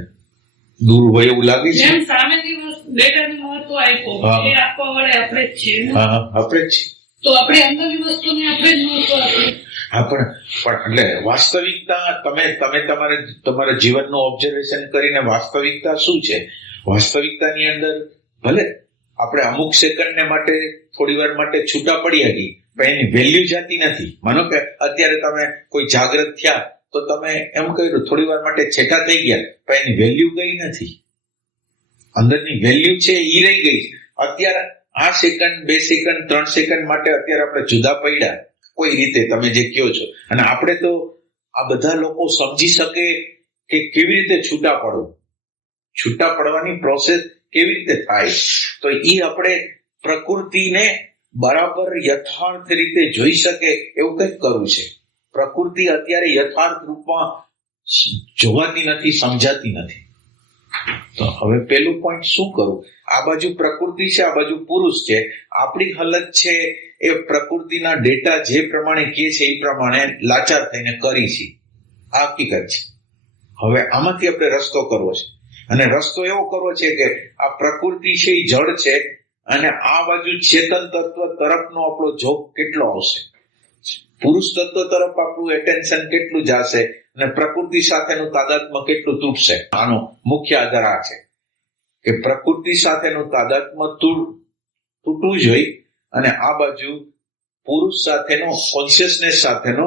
દૂર હોય એવું લાગે છે. જેમ સામેની ડેટાનું મહત્વ આપ્યું એ આપવા વાળે આપણે જ છીએ ને. હા, આપણે જ છીએ. તો આપણે અંદરની વસ્તુને આપણે જ મહત્વ આપીએ. હા, પણ એટલે વાસ્તવિકતા તમે તમારા જીવનનું ઓબ્ઝર્વેશન કરીને વાસ્તવિકતા શું છે? વાસ્તવિકતાની અંદર ભલે આપણે અમુક સેકન્ડને માટે થોડી વાર માટે છૂટા પડી હતી, પણ એની વેલ્યુ જાતી નથી. માનો કે અત્યારે તમે કોઈ જાગૃત થયા તો તમે એમ કહ્યું થોડી વાર માટે છેટા થઈ ગયા, પણ એની વેલ્યુ ગઈ નથી. અંદરની વેલ્યુ છે એ રહી ગઈ. અત્યારે આ સેકન્ડ, 2 સેકન્ડ, 3 સેકન્ડ માટે અત્યારે આપણે જુદા પડ્યા કોઈ રીતે, તમે જે કહો છો. અને આપણે તો આ બધા લોકો સમજી શકે કે કેવી રીતે છૂટા પડવું, છૂટા પડવાની પ્રોસેસ કેવી રીતે થાય, તો એ આપણે પ્રકૃતિને બરાબર યથાર્થ રીતે જોઈ શકે એવું કંઈક કરવું છે. પ્રકૃતિ અત્યારે યથાર્થ રૂપમાં જોવાતી નથી, સમજાતી નથી. તો હવે પેલું પોઈન્ટ શું કરું? આ બાજુ પ્રકૃતિ છે, આ બાજુ પુરુષ છે. આપણી હાલત છે એ પ્રકૃતિના ડેટા જે પ્રમાણે કહે છે એ પ્રમાણે લાચાર થઈને કરી છે. આ હકીકત છે. હવે આમાંથી આપણે રસ્તો કરવો છે, અને રસ્તો એવો કરવો છે કે આ પ્રકૃતિ છે એ જડ છે, અને આ બાજુ ચેતન તત્વ તરફનો આપણો જોગ કેટલો આવશે, પુરુષ તત્વ તરફ આપણું એટેન્શન કેટલું જશે, અને પ્રકૃતિ સાથેનું તાદાત્મ્ય કેટલું તૂટશે. આનો મુખ્ય આધાર આ છે કે પ્રકૃતિ સાથેનું તાદાત્મ્ય તૂટવું જોઈએ, અને આ બાજુ પુરુષ સાથેનો, કોન્શિયસનેસ સાથેનો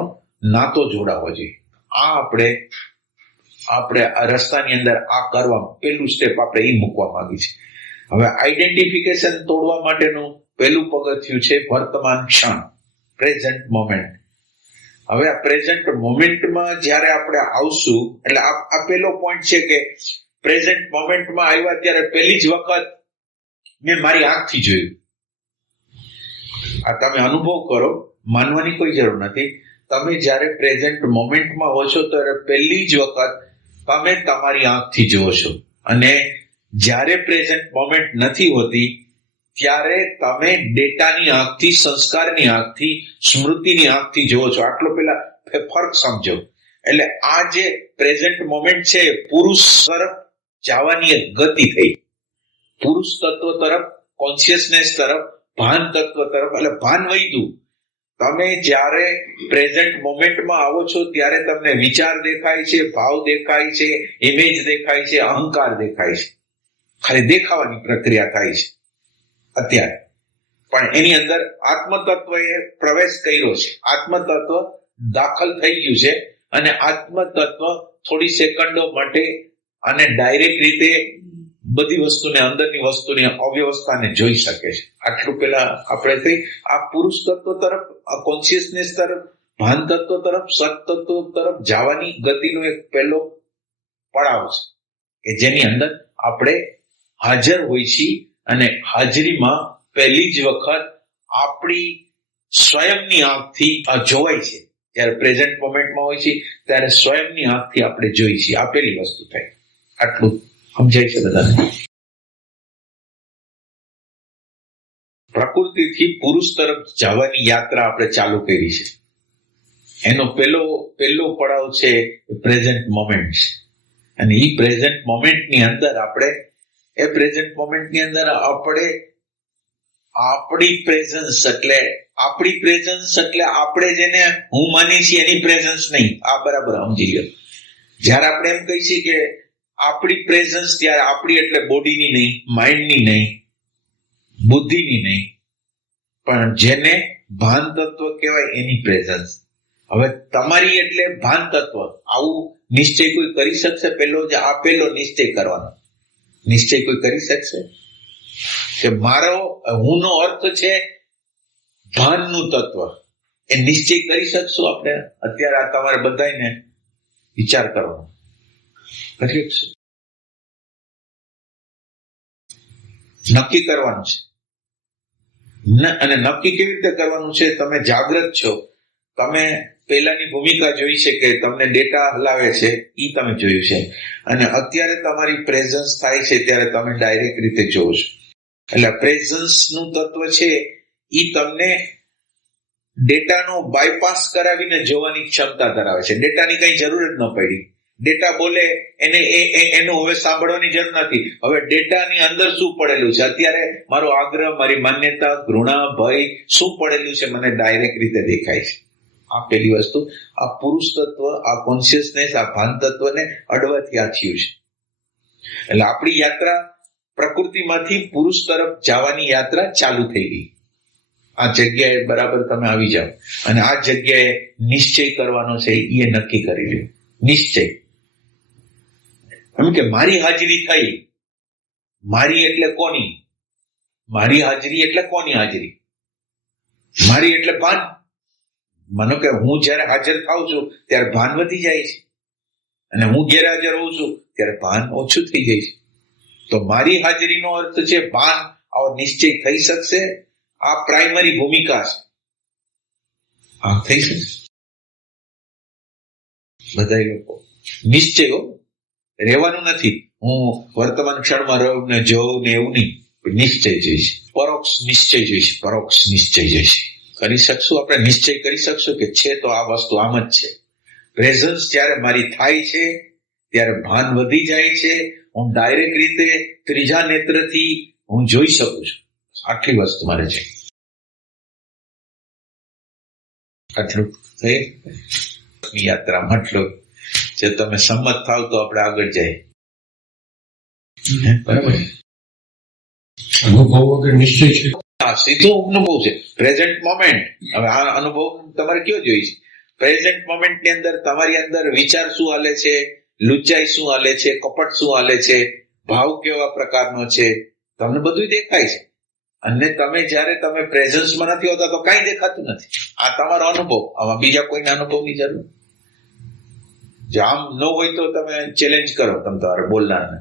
નાતો જોડાવો જોઈએ. આ આપણે આ રસ્તાની અંદર આ કરવા પહેલું સ્ટેપ આપણે એ મૂકવા માંગી છે. હવે આઈડેન્ટિફિકેશન તોડવા માટેનું પહેલું પગથિયું છે વર્તમાન ક્ષણ, પ્રેઝન્ટ મોમેન્ટ. હવે આ પ્રેઝન્ટ મોમેન્ટમાં જ્યારે આપણે આવશું, એટલે આ પહેલો પોઈન્ટ છે કે પ્રેઝન્ટ મોમેન્ટમાં આવ્યા ત્યારે પહેલી જ વખત મેં મારી આંખથી જોયું. આ તમે અનુભવ કરો, માનવાની કોઈ જરૂર નથી. તમે જ્યારે પ્રેઝન્ટ મોમેન્ટમાં હો છો ત્યારે પહેલી જ વખત તમે તમારી આંખથી જુઓ છો, અને જ્યારે પ્રેઝન્ટ મોમેન્ટ નથી હોતી ત્યારે તમે ડેટાની આંખથી, સંસ્કારની આંખથી, સ્મૃતિની આંખથી જુઓ છો. આટલો પેલા ફરક સમજો. એટલે આ જે પ્રેઝન્ટ મોમેન્ટ છે, પુરુષ તરફ જવાની એક ગતિ થઈ. પુરુષ તત્વ તરફ, કોન્શિયસનેસ તરફ, ભાન તત્વ તરફ. એટલે ભાન વધ્યું. તમે જ્યારે પ્રેઝન્ટ મોમેન્ટમાં આવો છો ત્યારે તમને વિચાર દેખાય છે, ભાવ દેખાય છે, ઇમેજ દેખાય છે, અહંકાર દેખાય છે. ખાલી દેખાવાની પ્રક્રિયા થાય છે અત્યારે. પણ એની અંદર આત્મતત્વએ પ્રવેશ કર્યો છે. આત્મતત્વ દાખલ થઈ ગયું છે અને આત્મતત્વ થોડી સેકન્ડો માટે અને ડાયરેક્ટ રીતે બધી વસ્તુને, અંદરની વસ્તુની અવ્યવસ્થાને જોઈ શકે છે. આટલું પેલા આપણે થઈ આ પુરુષ તત્વ તરફ, આ કોન્શિયસનેસ તરફ, ભાન તત્વ તરફ, સત તત્વ તરફ જવાની ગતિનો એક પહેલો પડાવ છે કે જેની અંદર આપણે હાજર હોય છીએ અને હાજરીમાં પહેલી જ વખત આપણી સ્વયંની આંખથી આ જોવાય છે. જ્યારે પ્રેઝન્ટ મોમેન્ટમાં હોય છે ત્યારે સ્વયંની આંખથી આપણે જોઈ છીએ. આ પહેલી વસ્તુ થઈ. આટલું સમજાય છે બધાને? પ્રકૃતિથી પુરુષ તરફ જવાની યાત્રા આપણે ચાલુ કરી છે. એનો પહેલો પડાવ છે પ્રેઝન્ટ મોમેન્ટ છે. અને એ પ્રેઝન્ટ મોમેન્ટની અંદર આપણે આપણી પ્રેઝન્સ એટલે આપણે જેને હું માની છીએ એની પ્રેઝન્સ નહીં. આ બરાબર સમજી લો. જયારે આપણે એમ કહી છીએ કે આપણી પ્રેઝન્સ, ત્યારે આપણી એટલે બોડીની નહીં, માઇન્ડની નહીં, બુદ્ધિની નહીં, પણ જેને ભાન તત્વ કહેવાય એની પ્રેઝન્સ. હવે તમારી એટલે ભાન તત્વ. આવું નિશ્ચય કોઈ કરી શકશે? પહેલો નિશ્ચય કરવાનો. નિશ્ચય કોઈ કરી શકશે કે મારો હુંનો અર્થ છે ભાનનું તત્વ? એ નિશ્ચય કરી શકશું આપણે? અત્યારે આ તમારે બધાને વિચાર કરવાનો. કરી શકશું? નક્કી કરવાનું છે. અને નક્કી કેવી રીતે કરવાનું છે? તમે જાગૃત છો, તમે પહેલાની ભૂમિકા જોઈ છે કે તમને ડેટા હલાવે છે, એ તમે જોયું છે. અને અત્યારે તમારી પ્રેઝન્સ થાય છે ત્યારે તમે ડાયરેક્ટ રીતે જોવો છો. એટલે પ્રેઝન્સનું તત્વ છે એ તમને ડેટાનો બાયપાસ કરાવીને જોવાની ક્ષમતા ધરાવે છે. ડેટાની કઈ જરૂર જ ન પડી. ડેટા બોલે એનું હવે સાંભળવાની જરૂર નથી. હવે ડેટાની અંદર શું પડેલું છે, અત્યારે મારો આગ્રહ, મારી માન્યતા, ઘૃણા, ભય શું પડેલું છે મને ડાયરેક્ટ રીતે દેખાય છે. આ પેલી વસ્તુ. આ પુરુષ તત્વ, આ કોન્શિયસનેસ, આ ભાન તત્વને અડવાથી આ થયું છે. એટલે આપણી યાત્રા પ્રકૃતિમાંથી પુરુષ તરફ જવાની યાત્રા ચાલુ થઈ ગઈ. આ જગ્યાએ બરાબર તમે આવી જાઓ અને આ જગ્યાએ નિશ્ચય કરવાનો છે એ નક્કી કરી લ્યો. નિશ્ચય એમ કે મારી હાજરી થઈ. મારી એટલે કોની? મારી હાજરી એટલે કોની હાજરી? મારી એટલે ભાન. માનો કે હું જયારે હાજર થાઉં છું ત્યારે ભાન વધી જાય છે અને હું ગેરહાજર હોઉં છું ત્યારે ભાન ઓછું થઈ જાય છે. તો મારી હાજરીનો અર્થ છે ભાન. આવો નિશ્ચય થઈ શકશે? આ પ્રાઇમરી ભૂમિકા છે. હા, થઈ શકશે. બધા લોકો નિશ્ચયો રહેવાનું નથી. હું વર્તમાન ક્ષણમાં રહું ને જોઉં ને એવું નહીં. નિશ્ચય જોઈશ, પરોક્ષ નિશ્ચય જોઈશ, પરોક્ષ નિશ્ચય જોઈશ. કરી શકશું આપણે? નિશ્ચય કરી શકશું કે છે તો આ વસ્તુ આમ જ છે. પ્રેઝન્સ જ્યારે મારી થાય છે ત્યારે ભાન વધી જાય છે. હું ડાયરેક્ટ રીતે ત્રીજા નેત્રથી હું જોઈ શકું છું. આટલી વસ્તુ મારે છે. આટલું થઈ યાત્રા મતલબ જો તમે સંમત થાવ તો આપણે આગળ જાય. બરાબર. અનુભવ વગર નિશ્ચય છે. હા, સીધો અનુભવ છે. Present moment. હવે આ અનુભવ તમારે કયો જોઈશે? પ્રેઝન્ટ મોમેન્ટ ની અંદર તમારી અંદર વિચાર શું હાલે છે, લુચ્ચાઈ શું હાલે છે, કપટ શું હાલે છે, ભાવ કેવા પ્રકારનો છે, તમને બધું દેખાય છે. અને જયારે તમે પ્રેઝન્સમાં નથી હોતા તો કઈ દેખાતું નથી. આ તમારો અનુભવ. આમાં બીજા કોઈના અનુભવની જરૂર. જો આમ ન હોય તો તમે ચેલેન્જ કરો તમે તમારે બોલનારને.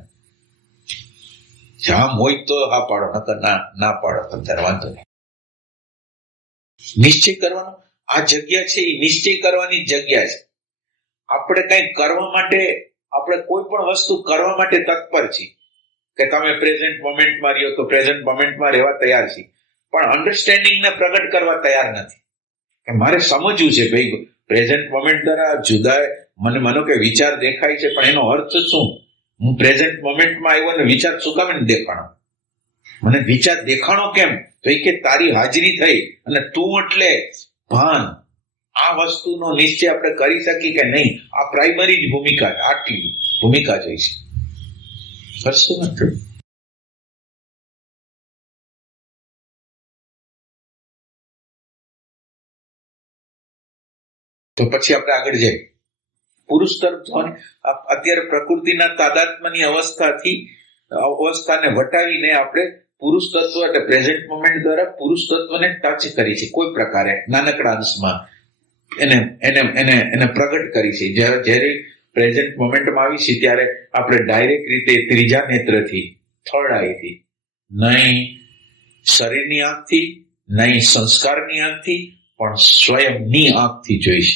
આમ હોય તો હા પાડો, નકર ના પાડો. તમે ત્યારે વાંધો નહીં. નિશ્ચય કરવાનો આ જગ્યા છે, એ નિશ્ચય કરવાની જગ્યા છે. આપણે કઈ કરવા માટે, આપણે કોઈ પણ વસ્તુ કરવા માટે તત્પર છીએ. કે તમે પ્રેઝન્ટ મોમેન્ટમાં રહ્યો તો પ્રેઝન્ટ મોમેન્ટમાં રહેવા તૈયાર છે, પણ અન્ડરસ્ટેન્ડિંગને પ્રગટ કરવા તૈયાર નથી કે મારે સમજવું છે ભાઈ પ્રેઝન્ટ મોમેન્ટ દ્વારા જુદા મને માનો કે વિચાર દેખાય છે, પણ એનો અર્થ શું? હું પ્રેઝન્ટ મોમેન્ટમાં આવ્યો અને વિચાર શું કામ એને દેખાણો? મને વિચાર દેખાણો કેમ? તો કે તારી હાજરી થઈ અને તું એટલે ભાન. આ વસ્તુનો નિશ્ચય આપણે કરી શકીએ કે નહીં, આ પ્રાઇમરી જ ભૂમિકા, આટલી ભૂમિકા જોઈ છે. કશું નથી. તો પછી આપણે આગળ જઈએ પુરુષ તરફ જવાની. અત્યારે પ્રકૃતિના તાદાત્મ્યની અવસ્થાને વટાવીને આપણે પુરુષ તત્વ એટલે પ્રેઝન્ટ મોમેન્ટ દ્વારા પુરુષ તત્વને ટચ કરી છે, કોઈ પ્રકારે નાનકડા અંશમાં એને પ્રગટ કરી છે. જ્યારે પ્રેઝન્ટ મોમેન્ટમાં આવી છે ત્યારે આપણે ડાયરેક્ટ રીતે ત્રીજા નેત્રથી, થર્ડ આઈથી, નહીં શરીરની આંખથી, નહીં સંસ્કારની આંખથી, પણ સ્વયંની આંખથી જોઈશ.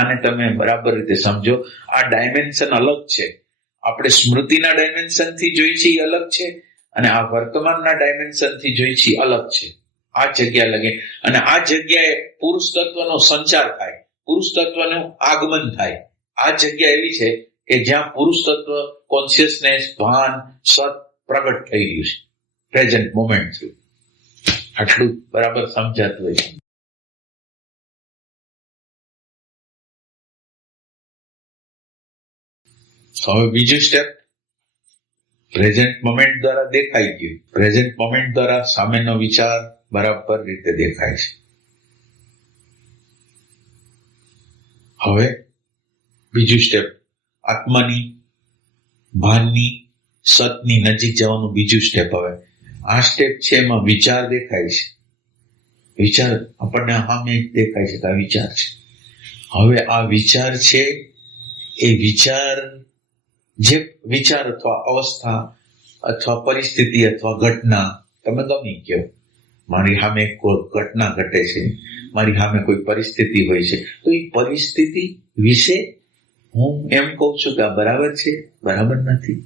આને તમે બરાબર રીતે સમજો. આ ડાયમેન્શન અલગ છે. આપણે સ્મૃતિના ડાયમેન્શનથી જોઈ છીએ અલગ છે, અને આ વર્તમાનના ડાયમેન્શનથી જોઈ છીએ અલગ છે. આ જગ્યા લગે અને આ જગ્યાએ પુરુષ તત્વનો સંચાર થાય, પુરુષ તત્વનું આગમન થાય. આ જગ્યા એવી છે કે જ્યાં પુરુષ તત્વ કોન્શિયસનેસ, ભાન, સત પ્રગટ થઈ રહ્યું છે પ્રેઝન્ટ મોમેન્ટ થ્રુ. આટલું બરાબર સમજાતું હોય છે. હવે બીજું સ્ટેપ પ્રેઝન્ટ મોમેન્ટ દ્વારા દેખાઈ ગયું. પ્રેઝન્ટ મોમેન્ટ દ્વારા સામેનો વિચાર બરાબર રીતે દેખાય છે. હવે બીજું સ્ટેપ આત્માની, ભાનની, સતની નજીક જવાનું બીજું સ્ટેપ. હવે આ સ્ટેપ છે એમાં વિચાર દેખાય છે. વિચાર આપણને સામે દેખાય છે કે આ વિચાર છે. હવે આ વિચાર છે એ વિચાર જે વિચાર અથવા અવસ્થા અથવા પરિસ્થિતિ અથવા ઘટના, તમે ગમી કહો, મારી સામે કોઈ ઘટના ઘટે છે, મારી સામે કોઈ પરિસ્થિતિ હોય છે, તો એ પરિસ્થિતિ વિશે હું એમ કહું છું કે આ બરાબર છે, બરાબર નથી.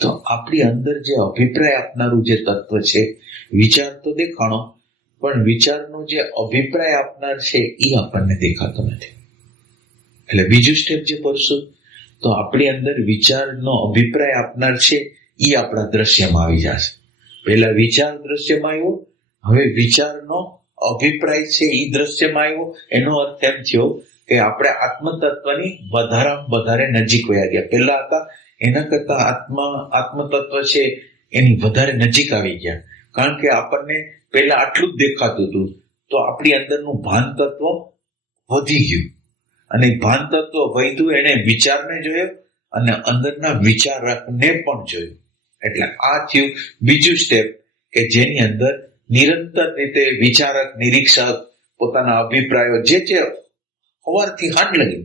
તો આપણી અંદર જે અભિપ્રાય આપનારું જે તત્વ છે, વિચાર તો દેખાણો, પણ વિચારનો જે અભિપ્રાય આપનાર છે એ આપણને દેખાતો નથી. એટલે બીજું સ્ટેપ જે કરશું તો આપણી અંદર વિચારનો અભિપ્રાય આપનાર છે એ આપણા દ્રશ્યમાં આવી જશે. પહેલા વિચાર દ્રશ્યમાં આવ્યો, હવે વિચારનો અભિપ્રાય છે એ દ્રશ્યમાં આવ્યો. એનો અર્થ એમ થયો કે આપણે આત્મતત્વની વધારે નજીક વયા ગયા. પહેલા હતા એના કરતા આત્મતત્વ છે એની વધારે નજીક આવી ગયા. કારણ કે આપણને પહેલા આટલું જ દેખાતું હતું, તો આપણી અંદરનું ભાન તત્વ વધી ગયું, અને ભાન તત્વ વધ્યું, એને વિચારને જોયો અને અંદરના વિચારકને પણ જોયું. એટલે આ થયું બીજું સ્ટેપ કે જેની અંદર નિરંતર રીતે વિચારક, નિરીક્ષક પોતાના અભિપ્રાયો જે સવારથી હાંડ લગી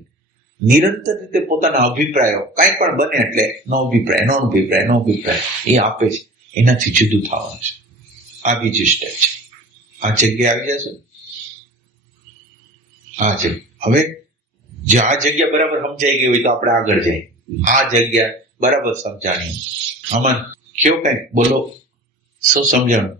નિરંતર રીતે પોતાના અભિપ્રાયો કાંઈ પણ બને એટલે નો અભિપ્રાય એ આપે છે. એનાથી જુદું થવાનું છે. આ બીજું સ્ટેપ છે. આ જગ્યા આવી જશે. આ છે. હવે જો આ જગ્યા બરાબર સમજાઈ ગઈ હોય તો આપણે આગળ જઈએ. આ જગ્યા બરાબર સમજાણી. અમન કયો કઈ બોલો, શું સમજાણું?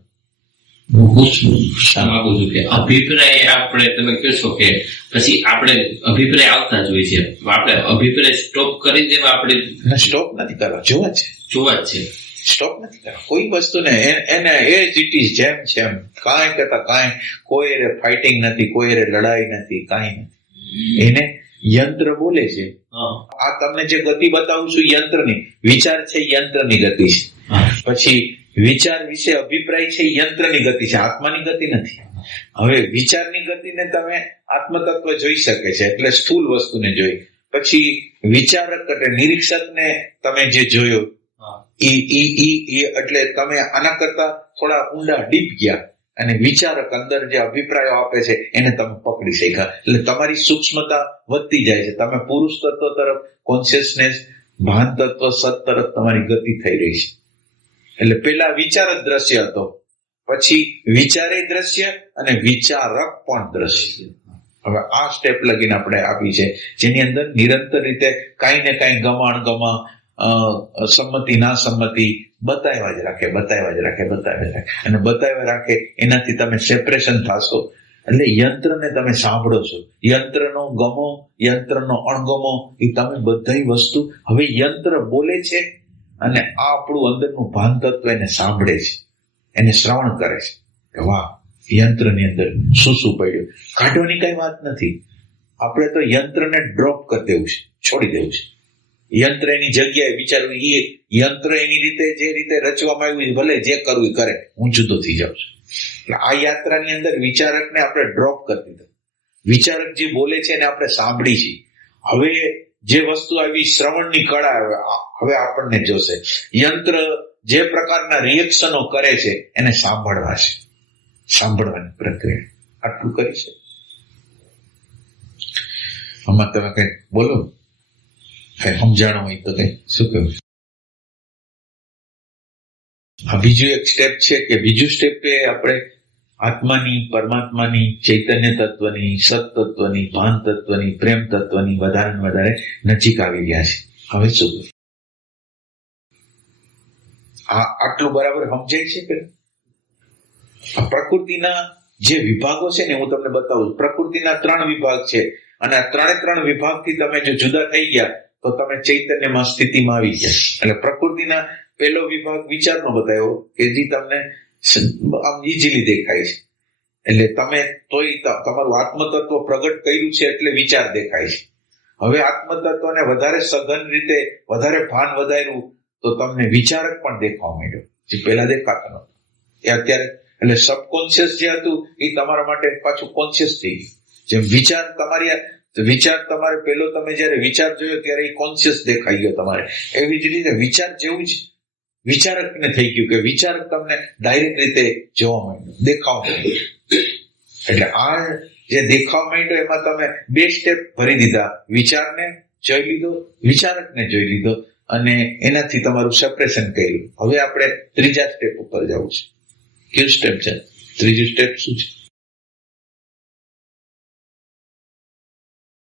અભિપ્રાય આપણે તમે કહો છો કે પછી આપણે અભિપ્રાય આવતા જ હોય છે, આપણે અભિપ્રાય સ્ટોપ કરી દેવા, આપણે સ્ટોપ નથી કરવા, જોવા છે. સ્ટોપ નથી કરવા કોઈ વસ્તુને, એને એઝ ઇટ ઇઝ જેમ છે એમ, કાંઈ કરતા કાંઈ, કોઈ ફાઇટિંગ નથી, કોઈ લડાઈ નથી, કાંઈ નથી. એને યંત્ર બોલે છે. આ તમને જે ગતિ બતાવું છું યંત્રની, વિચાર છે યંત્રની ગતિ છે. પછી વિચાર વિશે અભિપ્રાય છે યંત્રની ગતિ છે, આત્માની ગતિ નથી. હવે વિચારની ગતિને તમે આત્મતત્વ જોઈ શકે છે, એટલે સ્થૂલ વસ્તુને જોઈ. પછી વિચારક એટલે નિરીક્ષકને તમે જે જોયો એટલે તમે આના કરતા થોડા ઊંડા ડીપ ગયા, અને વિચારક અંદર જે અભિપ્રાયો આપે છે એને તમે પકડી શક્યા. એટલે તમારી સૂક્ષ્મતા વધતી જાય છે. તમે પુરુષ તત્વ તરફ, કોન્શિયસનેસ, ભાન તત્વ, સત તરફ તમારી ગતિ થઈ રહી છે. એટલે પેલા વિચાર જ દ્રશ્ય હતો, પછી વિચારે દ્રશ્ય અને વિચારક પણ દ્રશ્ય. હવે આ સ્ટેપ લગીને આપણે આપી છે, જેની અંદર નિરંતર રીતે કાંઈ ને કાંઈ ગમા સંમતિ ના સંમતિ બતાવ્યા જ રાખે અને બતાવ્યા રાખે. એનાથી તમે સેપરેશન થશો. એટલે યંત્રને તમે સાંભળો છો, યંત્રનો ગમો, યંત્રનો અણગમો, એ તમે બધી વસ્તુ હવે યંત્ર બોલે છે અને આ આપણું અંદરનું ભાન તત્વ એને સાંભળે છે, એને શ્રવણ કરે છે કે વાહ, યંત્રની અંદર શું પડ્યું. કાઢવાની કઈ વાત નથી. આપણે તો યંત્રને ડ્રોપ કરી દેવું છે, છોડી દેવું છે. યંત્ર એની જગ્યાએ વિચારવું, એ યંત્ર એની રીતે જે રીતે રચવામાં આવ્યું ભલે જે કરવું કરે, હું જુદો થઈ જાઉં છું. એટલે આ યાત્રાની અંદર વિચારકને આપણે ડ્રોપ કરી દીધો. વિચારક જે બોલે છે એને આપણે સાંભળી છીએ. હવે જે વસ્તુ આવી શ્રવણની કળા હવે આપણને જોશે. યંત્ર જે પ્રકારના રિએક્શનો કરે છે એને સાંભળવા છે, સાંભળવાની પ્રક્રિયા. આટલું કરી છે. આમાં તમે કઈ બોલો, કઈ સમજાણું હોય તો કઈ શું કહ્યું? આ બીજું એક સ્ટેપ છે કે બીજું સ્ટેપ એ આપણે આત્માની, પરમાત્માની, ચૈતન્ય તત્વની, સત તત્વની, ભાન તત્વની, પ્રેમ તત્વની વધારે ને વધારે નજીક આવી ગયા છે. હવે શું કહ્યું? આટલું બરાબર સમજાય છે કે આ પ્રકૃતિના જે વિભાગો છે ને હું તમને બતાવું. પ્રકૃતિના 3 વિભાગ છે અને આ 3 વિભાગથી તમે જો જુદા થઈ ગયા તો તમે ચૈતન્યમાં સ્થિતિમાં આવી ગયા. એટલે પ્રકૃતિના પહેલો વિભાગ વિચારનો બતાવ્યો કે જે તમને આમ ઇઝીલી દેખાય છે. એટલે તમે તોય તમારું આત્મતત્વ પ્રગટ કર્યું છે એટલે વિચાર દેખાય છે. હવે આત્મતત્વને વધારે સઘન રીતે વધારે ભાન વધાર્યું તો તમને વિચારક પણ દેખાવા માંડ્યો, જે પહેલા દેખાતો નહોતો. એ અત્યારે એટલે સબકોન્શિયસ જે હતું એ તમારા માટે પાછું કોન્શિયસ થઈ ગયું. જેમ વિચાર તમારે પેલો તમે જયારે વિચાર જોયો ત્યારે એ કોન્શિયસ દેખાઈ ગયો તમારે, એવી જ રીતે વિચાર જેવું જ વિચારકને થઈ ગયું કે વિચારક તમને ડાયરેક્ટ રીતે જોવા માંડ્યો, દેખાવા માંડ્યો. એટલે આ જે દેખાવા માંડ્યો એમાં તમે 2 સ્ટેપ ભરી દીધા. વિચારને જોઈ લીધો, વિચારકને જોઈ લીધો અને એનાથી તમારું સેપરેશન કર્યું. હવે આપણે 3જા સ્ટેપ ઉપર જવું છે. કયું સ્ટેપ છે? 3જું સ્ટેપ શું છે?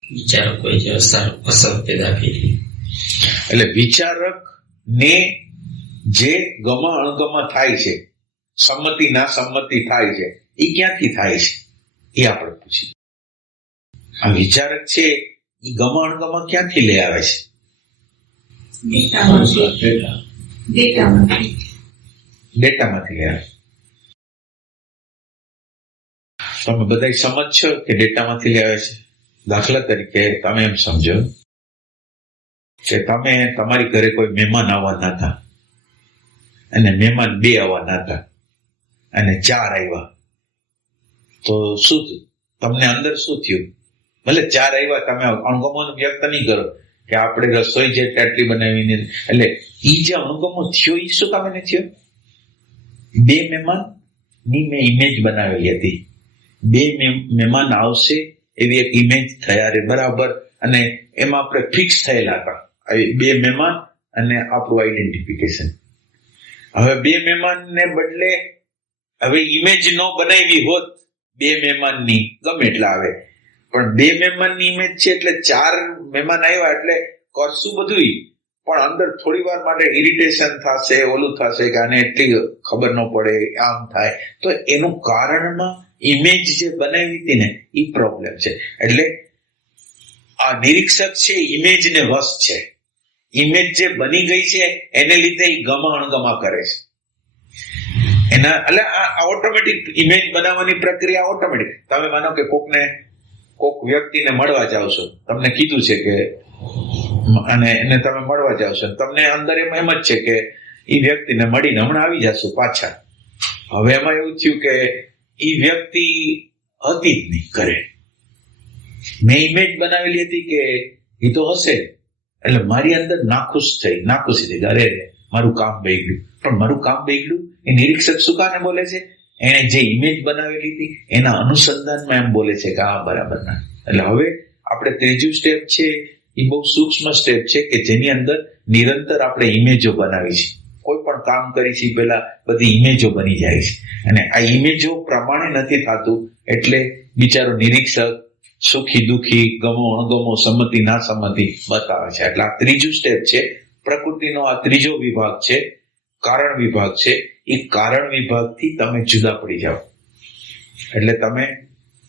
વિચારક કોઈ જે અસર પેદા કરી. એટલે વિચારક ને જે ગમા અણગમા થાય છે, સંમતિ ના સંમતિ થાય છે, એ ક્યાંથી થાય છે એ આપણે પૂછીએ. આ વિચારક છે એ ગમા અણગમા ક્યાંથી લઈ આવે છે? ડેટામાંથી લઈ આવે. તમે બધા સમજશો કે ડેટામાંથી લઈ આવે છે? દાખલા તરીકે તમે એમ સમજો કે તમે તમારી ઘરે કોઈ મહેમાન આવવાના હતા અને મહેમાન 2 આવવાના હતા અને 4 આવ્યા, તો શું તમને અંદર શું થયું? ભલે 4 આવ્યા, તમે અણગમોનું વ્યક્ત નહીં કરો કે આપણે રસોઈ જે આટલી બનાવીને, એટલે એ જે અણગમો થયો એ શું કામ એને થયો? 2 મહેમાનની મેં ઇમેજ બનાવેલી હતી. 2 મહેમાન આવશે એવી એક ઇમેજ થયા રે બરાબર, અને એમાં આપણે ફિક્સ થયેલા હતા 2 મહેમાન અને આપણું આઈડેન્ટિફિકેશન. હવે 2 મહેમાનને બદલે હવે ઇમેજ ન બનાવી હોત 2 મહેમાનની, ગમે એટલા આવે, પણ 2 મહેમાનની ઇમેજ છે એટલે 4 મહેમાન આવ્યા એટલે કરશું બધું, પણ અંદર થોડી વાર માટે ઇરિટેશન થશે, ઓલું થશે કે આને એટલી ખબર ન પડે, આમ થાય. તો એનું કારણમાં ઇમેજ જે બનાવી હતી ને એ પ્રોબ્લેમ છે. એટલે આ નિરીક્ષક છે ઇમેજને વશ છે. ઇમેજ જે બની ગઈ છે એને લીધે એ ગમા અણગમા કરે છે. એના એટલે આ ઓટોમેટિક ઇમેજ બનાવવાની પ્રક્રિયા ઓટોમેટિક. તમે માનો કે કોક વ્યક્તિને મળવા જાવ છો, તમને કીધું છે કે અને એને તમે મળવા જાવ છો, તમને અંદર એમ જ છે કે એ વ્યક્તિને મળીને હમણાં આવી જશું પાછા. હવે એમાં એવું થયું કે એ વ્યક્તિ હતી જ નહીં ઘરે. મેં ઇમેજ બનાવેલી હતી કે એ તો હશે, એટલે મારી અંદર નાખુશી થઈ, અરે મારું કામ બગડ્યું. પણ મારું કામ બગડ્યું એ નિરીક્ષક શું કાને બોલે છે? એને જે ઇમેજ બનાવેલી હતી એના અનુસંધાનમાં એમ બોલે છે કે આ બરાબર ના. એટલે હવે આપણે 3જું સ્ટેપ છે એ બહુ સૂક્ષ્મ સ્ટેપ છે કે જેની અંદર નિરંતર આપણે ઇમેજો બનાવી છે. કોઈ પણ કામ કરી છે પેલા બધી ઇમેજો બની જાય છે, અને આ ઇમેજો પ્રમાણે નથી થતું એટલે બિચારો નિરીક્ષક સુખી દુઃખી, ગમો અણગમો, સંમતિ ના સંમતિ બતાવે છે. એટલે આ 3જું સ્ટેપ છે પ્રકૃતિનો આ ત્રીજો વિભાગ છે, કારણ વિભાગ છે. એ કારણ વિભાગથી તમે જુદા પડી જાઓ. એટલે તમે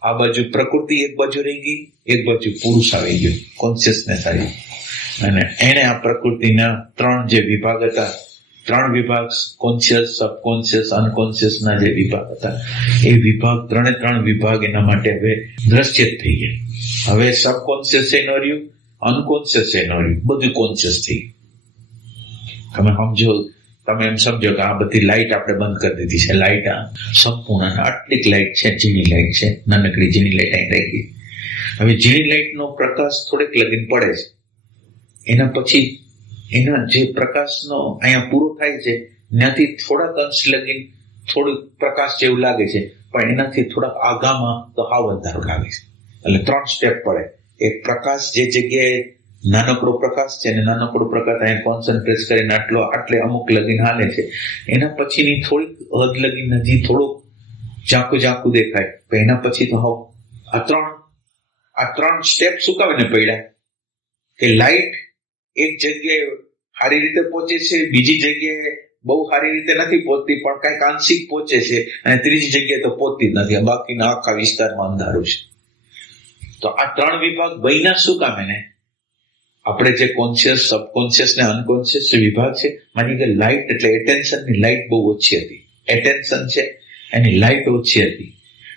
આ બાજુ પ્રકૃતિ એક બાજુ રહી ગઈ, એક બાજુ પુરુષ આવી ગયો, કોન્શિયસનેસ આવી. અને એને આ પ્રકૃતિના 3 જે વિભાગ હતા, 3 વિભાગ, કોન્શિયસ, સબકોન્શિયસ, અનકોન્શિયસના જે વિભાગ હતા, એ વિભાગ 3 વિભાગ એના માટે હવે દ્રશ્ય થઈ ગયા. હવે સબકોન્શિયસ એ ન રહ્યું, અનકોન્શિયસ એ ન રહ્યું, બધું કોન્શિયસ થઈ ગયું. તમે એમ સમજો કે આ બધી લાઇટ આપણે બંધ કરી દીધી છે. લાઇટ આ સંપૂર્ણ આટલી લાઇટ છે, ઝીણી લાઇટ છે, નાનકડી ઝીણી લાઇટ અહીં રહી ગઈ. હવે ઝીણી લાઇટનો પ્રકાશ થોડેક લગીન પડે છે, એના પછી એના જે પ્રકાશનો અહીંયા પૂરો થાય છે ત્યાંથી થોડાક અંશ લગીન થોડુંક પ્રકાશ જેવું લાગે છે, પણ એનાથી થોડાક આગામાં તો હાવ અંધારું લાગે છે. એટલે 3 સ્ટેપ પડે. એક પ્રકાશ જે જગ્યાએ નાનકડો પ્રકાશ છે ને નાનકડો પ્રકાશ અહીંયા કોન્સન્ટ્રેટ કરીને આટલે અમુક લગીન હાલે છે, એના પછીની થોડીક હદ લગીન હજી થોડુંક ઝાંકું દેખાય, પણ એના પછી તો હાવ આ ત્રણ સ્ટેપ શું કામે પડ્યા કે લાઇટ એક જગ્યાએ સારી રીતે પહોંચે છે, બીજી જગ્યાએ બહુ સારી રીતે નથી પહોંચતી, પણ કઈક આંશિક પહોંચે છે, અને ત્રીજી જગ્યાએ તો પહોંચતી જ નથી. બાકીના આખા વિસ્તારમાં અંધારું છે. તો આ 3 વિભાગ બન્યા શું કામે ને? આપણે જે કોન્શિયસ, સબકોન્શિયસ ને અનકોન્શિયસ વિભાગ છે, માની કે લાઇટ એટલે એટેન્શનની લાઇટ બહુ ઓછી હતી. એટેન્શન છે એની લાઇટ ઓછી હતી.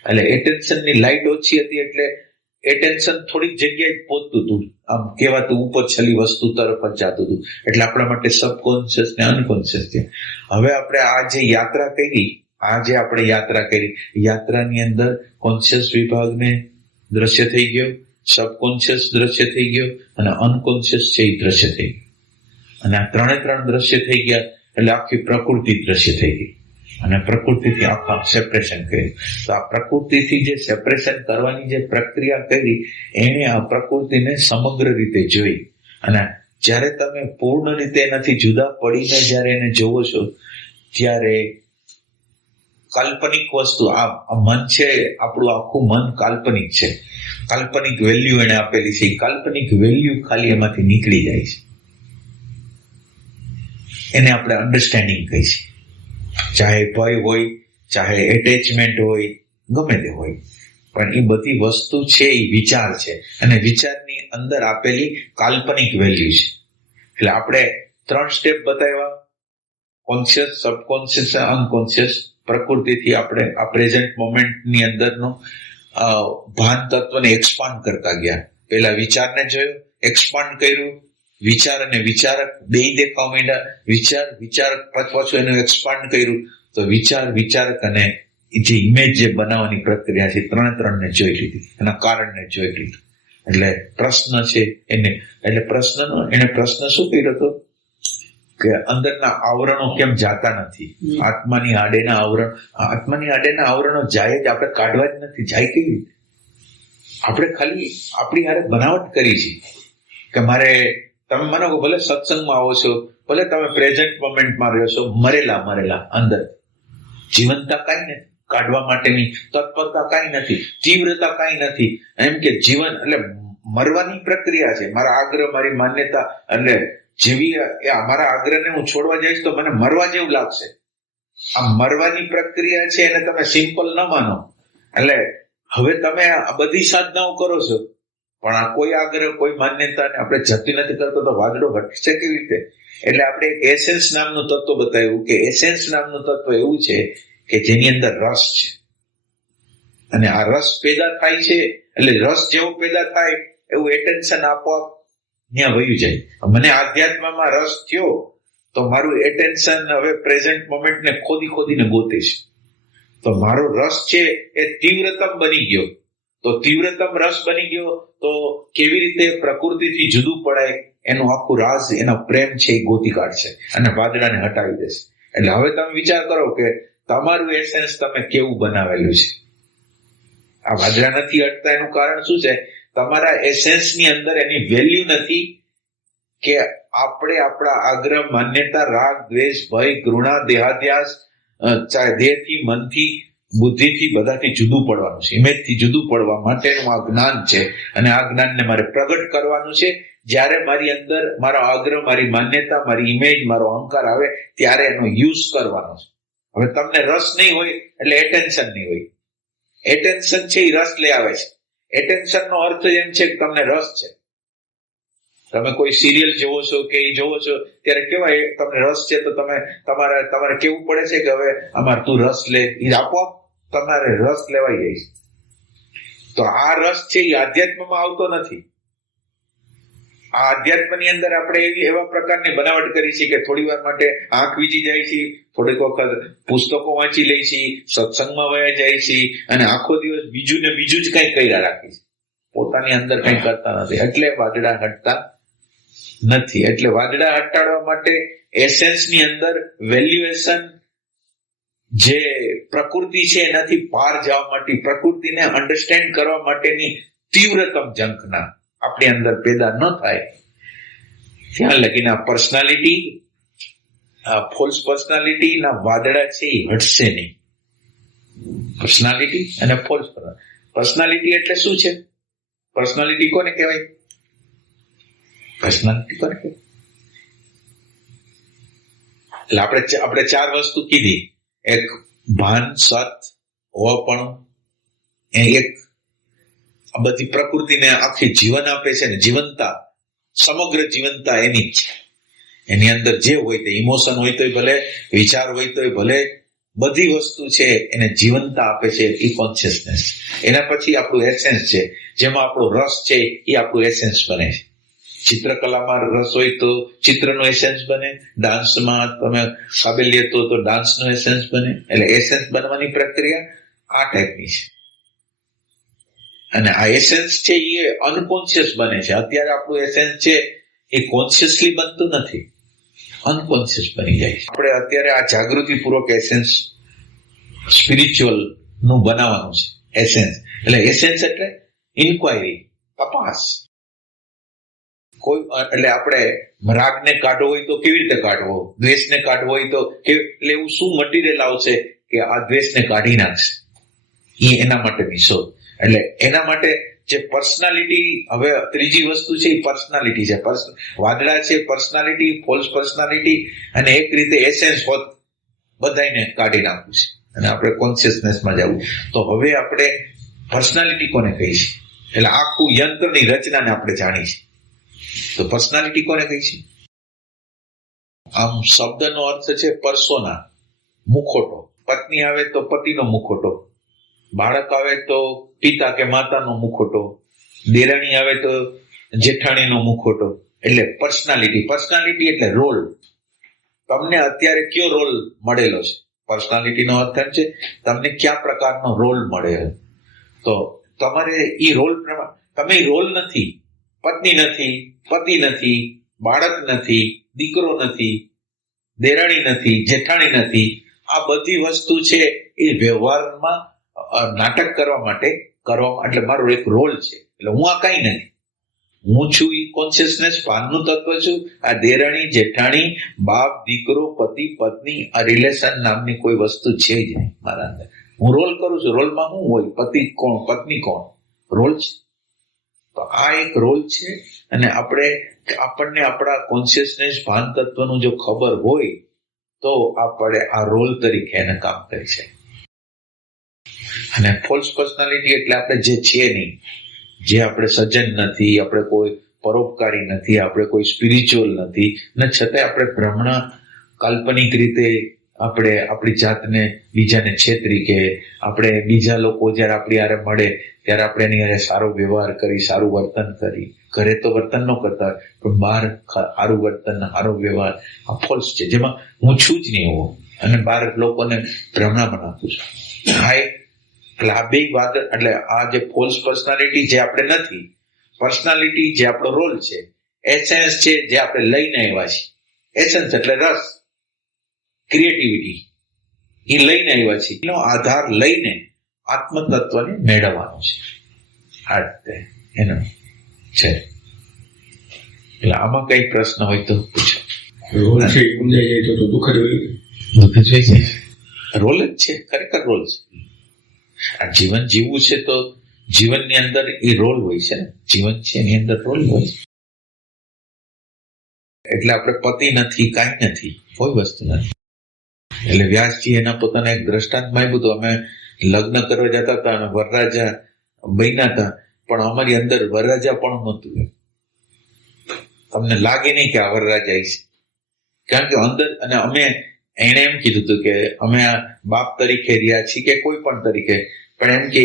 એટલે એટેન્શનની લાઇટ ઓછી હતી એટલે એટેન્શન થોડીક જગ્યાએ પહોંચતું હતું, આમ કહેવાતું ઉપર છેલ્લી વસ્તુ તરફ જ જતું હતું. એટલે આપણા માટે સબકોન્શિયસ ને અનકોન્શિયસ છે. હવે આપણે આ જે યાત્રા કરી, યાત્રાની અંદર કોન્શિયસ વિભાગને દ્રશ્ય થઈ ગયો, સબકોન્શિયસ દ્રશ્ય થઈ ગયો, અને અનકોન્શિયસ છે એ દ્રશ્ય થઈ ગયું. અને આ 3 દ્રશ્ય થઈ ગયા એટલે આખી પ્રકૃતિ દ્રશ્ય થઈ ગઈ. અને પ્રકૃતિથી આખા સેપરેશન કર્યું. તો આ પ્રકૃતિથી જે સેપરેશન કરવાની જે પ્રક્રિયા કરી, એને આ પ્રકૃતિને સમગ્ર રીતે જોઈ. અને જ્યારે તમે પૂર્ણ રીતે એનાથી જુદા પડીને જ્યારે એને જોવો છો, ત્યારે કાલ્પનિક વસ્તુ, આ મન છે આપણું, આખું મન કાલ્પનિક છે. કાલ્પનિક વેલ્યુ એને આપેલી છે, કાલ્પનિક વેલ્યુ ખાલી એમાંથી નીકળી જાય છે. એને આપણે અન્ડરસ્ટેન્ડિંગ કહી છે. ચાહે ભય હોય, ચાહે એટેચમેન્ટ હોય, ગમે તે હોય, પણ એ બધી વસ્તુ છે એ વિચાર છે, અને વિચારની અંદર આપેલી કાલ્પનિક વેલ્યુ છે. એટલે આપણે 3 સ્ટેપ બતાવ્યા, કોન્શિયસ, સબકોન્શિયસ, અનકોન્શિયસ. પ્રકૃતિથી આપણે આ પ્રેઝન્ટ મોમેન્ટની અંદરનું ભાન તત્વને એક્સપાન્ડ કરતા ગયા. પેલા વિચારને જોયો, એક્સપાન્ડ કર્યું, વિચાર અને વિચારક બે દેખાવા માંડ્યા. વિચારક પાછું એનું એક્સપાન્ડ કર્યું, તો વિચારક અને જે ઇમેજ જે બનાવવાની પ્રક્રિયા છે, 3ને જોઈ લીધી, એના કારણને જોઈ લીધું. એટલે પ્રશ્ન છે એને પ્રશ્ન શું કર્યો હતો કે અંદરના આવરણો કેમ જાતા નથી? આત્માની આડેના આવરણો જાય જ, આપણે કાઢવા જ નથી. જાય કેવી રીતે? આપણે ખાલી આપણી હારે બનાવટ કરી છે કે તમે માનો કે ભલે સત્સંગમાં આવો છો, ભલે તમે પ્રેઝન્ટ મોમેન્ટમાં રહ્યો છો, મરેલા અંદર જીવનતા કાંઈ નથી, કાઢવા માટેની તત્પરતા કાંઈ નથી, તીવ્રતા કાંઈ નથી. એમ કે જીવન એટલે મરવાની પ્રક્રિયા છે. મારા આગ્રહ, મારી માન્યતા, એટલે જેવી મારા આગ્રહને હું છોડવા જઈશ તો મને મરવા જેવું લાગશે. આ મરવાની પ્રક્રિયા છે, એને તમે સિમ્પલ ન માનો. એટલે હવે તમે આ બધી સાધનાઓ કરો છો, પણ આ કોઈ આગ્રહ, કોઈ માન્યતાને આપણે જતી નથી કરતો, તો વાદળો હટશે કેવી રીતે? એટલે આપણે એક એસેન્સ નામનું તત્વ બતાવ્યું કે એસેન્સ નામનું તત્વ એવું છે કે જેની અંદર રસ છે, અને આ રસ પેદા થાય છે. એટલે રસ જેવો પેદા થાય એવું એટેન્શન આપોઆપ ત્યાં વયું જાય. મને આધ્યાત્મમાં રસ થયો તો મારું એટેન્શન હવે પ્રેઝન્ટ મોમેન્ટને ખોદીને ગોતે છે. તો મારો રસ છે એ તીવ્રતમ બની ગયો. તો તીવ્રતમ રસ બની ગયો તો કેવી રીતે પ્રકૃતિથી જુદું પડાય એનું આખું રાજ, એનો પ્રેમ છે એ ગોતી કાઢશે અને વાદળાને હટાવી દેશે. એટલે હવે તમે વિચાર કરો કે તમારું એસેન્સ તમે કેવું બનાવેલું છે. આ વાદળા નથી હટતા એનું કારણ શું છે? તમારા એસેન્સની અંદર એની વેલ્યુ નથી કે આપણે આપણા આગ્રહ, માન્યતા, રાગ, દ્વેષ, ભય, ઘૃણા, દેહાધ્યાસ, ચાહે દેહથી, મનથી બુદ્ધિથી બધાથી જુદું પડવાનું છે, ઇમેજથી જુદું પડવા માટેનું આ જ્ઞાન છે. અને આ જ્ઞાનને મારે પ્રગટ કરવાનું છે. જ્યારે મારી અંદર મારો આગ્રહ, મારી માન્યતા, મારી ઇમેજ, મારો અહંકાર આવે ત્યારે એનો યુઝ કરવાનો છે. હવે તમને રસ નહીં હોય એટલે એટેન્શન નહીં હોય. એટેન્શન છે એ રસ લઈ આવે છે. એટેન્શન નો અર્થ એમ છે કે તમને રસ છે. તમે કોઈ સિરિયલ જોવો છો કે એ જોવો છો ત્યારે કેવાય તમને રસ છે તો તમારે કેવું પડે છે કે હવે આમાં તું રસ લે, એ આપોઆપ તમારે રસ લેવાઈ જાય છે. તો આ રસ છે એ આધ્યાત્મમાં આવતો નથી. આ અધ્યાત્મની અંદર આપણે એવા પ્રકારની બનાવટ કરી છે કે થોડી વાર માટે આંખ વીજી જાય છે, થોડીક વખત પુસ્તકો વાંચી લે છે, સત્સંગમાં વયા જાય છે અને આખો દિવસ બીજું ને બીજું જ કંઈ કર્યા રાખે છે. પોતાની અંદર કંઈ કરતા નથી. એટલે વાદળા હટતા નથી. એટલે વાદળા હટાડવા માટે એસેન્સની અંદર વેલ્યુએશન જે પ્રકૃતિ છે એનાથી પાર જવા માટે, પ્રકૃતિને અન્ડરસ્ટેન્ડ કરવા માટેની તીવ્રતમ ઝંખના આપણી અંદર પેદા ન થાય ત્યાં લગીને આ પર્સનાલિટી, આ ફોલ્સ પર્સનાલિટી ના વાદળા છે એ હટશે નહીં. પર્સનાલિટી અને ફોલ્સ પર્સનાલિટી એટલે શું છે? પર્સનાલિટી કોને કહેવાય? પર્સનાલિટી કોને કહેવાય? એટલે આપણે ચાર વસ્તુ કીધી. એક ભાન, સત, હોવાપણું, એક આ બધી પ્રકૃતિને આખી જીવન આપે છે ને જીવનતા, સમગ્ર જીવનતા એની જ છે. એની અંદર જે હોય તે ઇમોશન હોય તોય ભલે, વિચાર હોય તોય ભલે, બધી વસ્તુ છે એને જીવનતા આપે છે એ કોન્શિયસનેસ. એના પછી આપણું એસેન્સ છે, જેમાં આપણો રસ છે એ આપણું એસેન્સ બને છે. ચિત્રકલામાં રસ હોય તો ચિત્રનો એસેન્સ બને, ડાન્સમાં તમે કાબેલિયત તો ડાન્સનો એસેન્સ બને. એટલે એસેન્સ બનવાની પ્રક્રિયા આ ટાઈપની છે. અને આ એસેન્સ છે એ અનકોન્શિયસ બને છે. અત્યારે આપણું એસેન્સ છે એ કોન્શિયસલી બનતું નથી, અનકોન્શિયસ બની જાય છે. આપણે અત્યારે આ જાગૃતિપૂર્વક એસેન્સ સ્પિરિચ્યુઅલ નું બનાવવાનું છે. એસેન્સ એટલે ઇન્ક્વાયરી, તપાસ. એટલે આપણે રાગને કાઢવો હોય તો કેવી રીતે કાઢવો, દ્વેષને કાઢવો હોય તો એટલે એવું શું મટીરિયલ આવશે કે આ દ્વેષને કાઢી નાખશે, એ એના માટેની શોધ. એટલે એના માટે જે પર્સનાલિટી, હવે ત્રીજી વસ્તુ છે એ પર્સનાલિટી છે. વાદળા છે પર્સનાલિટી, ફોલ્સ પર્સનાલિટી, અને એક રીતે એસેન્સ હોત બધાને કાઢી નાખવું છે અને આપણે કોન્શિયસનેસમાં જવું. તો હવે આપણે પર્સનાલિટી કોને કહી છે? એટલે આખું યંત્રની રચનાને આપણે જાણી છે. તો પર્સનાલિટી કોને કહી છે? આમ શબ્દનો અર્થ છે પર્સોના, મુખોટો. પત્ની આવે તો પતિનો મુખોટો, બાળક આવે તો પિતા કે માતાનો મુખોટો, દેરાણી આવે તો જેઠાણીનો મુખોટો. એટલે પર્સનાલિટી એટલે રોલ. તમને અત્યારે કયો રોલ મળેલો છે? પર્સનાલિટીનો અર્થ એમ છે તમને કયા પ્રકારનો રોલ મળેલો. તો તમારે એ રોલ પ્રમાણે, તમે રોલ નથી, પત્ની નથી, પતિ નથી, બાળક નથી, દીકરો નથી, દેરાણી નથી, જેઠાણી નથી. આ બધી વસ્તુ છે એ વ્યવહારમાં નાટક કરવા માટે એટલે મારો એક રોલ છે. એટલે હું આ કઈ નથી, હું છું એ કોન્શિયસનેસ, ભાનનું તત્વ છું. આ દેરાણી, જેઠાણી, બાપ, દીકરો, પતિ, પત્ની, આ રિલેશન નામની કોઈ વસ્તુ છે જ નહીં મારા અંદર. હું રોલ કરું છું. રોલમાં શું હોય? પતિ કોણ, પત્ની કોણ? રોલ છે. તો આ એક રોલ છે. અને આપણને આપણા કોન્શિયસનેસ, ભાન તત્વનું જો ખબર હોય તો આપણે આ રોલ તરીકે એને કામ કરી શકીએ. અને ફોલ્સ પર્સનાલિટી એટલે આપણે જે છે નહીં, જે આપણે સજ્જન નથી, આપણે કોઈ પરોપકારી નથી, આપણે કોઈ સ્પિરિચ્યુઅલ નથી, ને છતાંય આપણે ભ્રમણા કાલ્પનિક રીતે આપણે આપણી જાતને બીજાને છેતરી કે આપણે બીજા લોકો જયારે આપણી હારે મળે ત્યારે આપણે એની હારે સારો વ્યવહાર કરી, સારું વર્તન કરી. ઘરે તો વર્તન ન કરતા હોય પણ બહાર સારું વર્તન, સારો વ્યવહાર, આ ફોલ્સ છે, જેમાં હું છું જ નહીં એવો, અને બહાર લોકોને ભ્રમણામાં નાખું છું. એટલે આ બે વાત, એટલે આ જે ફોલ્સ પર્સનાલિટી જે આપણે નથી, પર્સનાલિટી જે આપણો રોલ છે, એસેન્સ છે જે આપણે લઈને આવ્યા છીએ. એસેન્સ એટલે રસ, ક્રિએટિવિટી, એ લઈને આવ્યા છીએ. એનો આધાર લઈને આત્મતત્વને મેળવવાનો છે. આ રીતે એનો છે. એટલે આમાં કઈ પ્રશ્ન હોય તો પૂછો. રોલ છે સમજાઈ જાય તો દુઃખ જ હોય. દુઃખ જ હોય છે. રોલ જ છે, ખરેખર રોલ છે. આ જીવન જીવવું છે તો જીવનની અંદર એ રોલ હોય છે ને, જીવન છે એની અંદર રોલ હોય છે. એટલે આપણે પતિ નથી, કાંઈ નથી, કોઈ વસ્તુ નથી. એટલે વ્યાસજી એના પોતાના એક દ્રષ્ટાંતમાં આપ્યું હતું. અમે લગ્ન કરવા જતા હતા અને વરરાજા બન્યા હતા, પણ અમારી અંદર વરરાજા પણ નહોતું. તમને લાગે નહીં કે આ વરરાજા છે, કારણ કે અંદર, અને અમે એને એમ કીધું હતું કે અમે આ બાપ તરીકે રહ્યા છીએ કે કોઈ પણ તરીકે, પણ એમ કે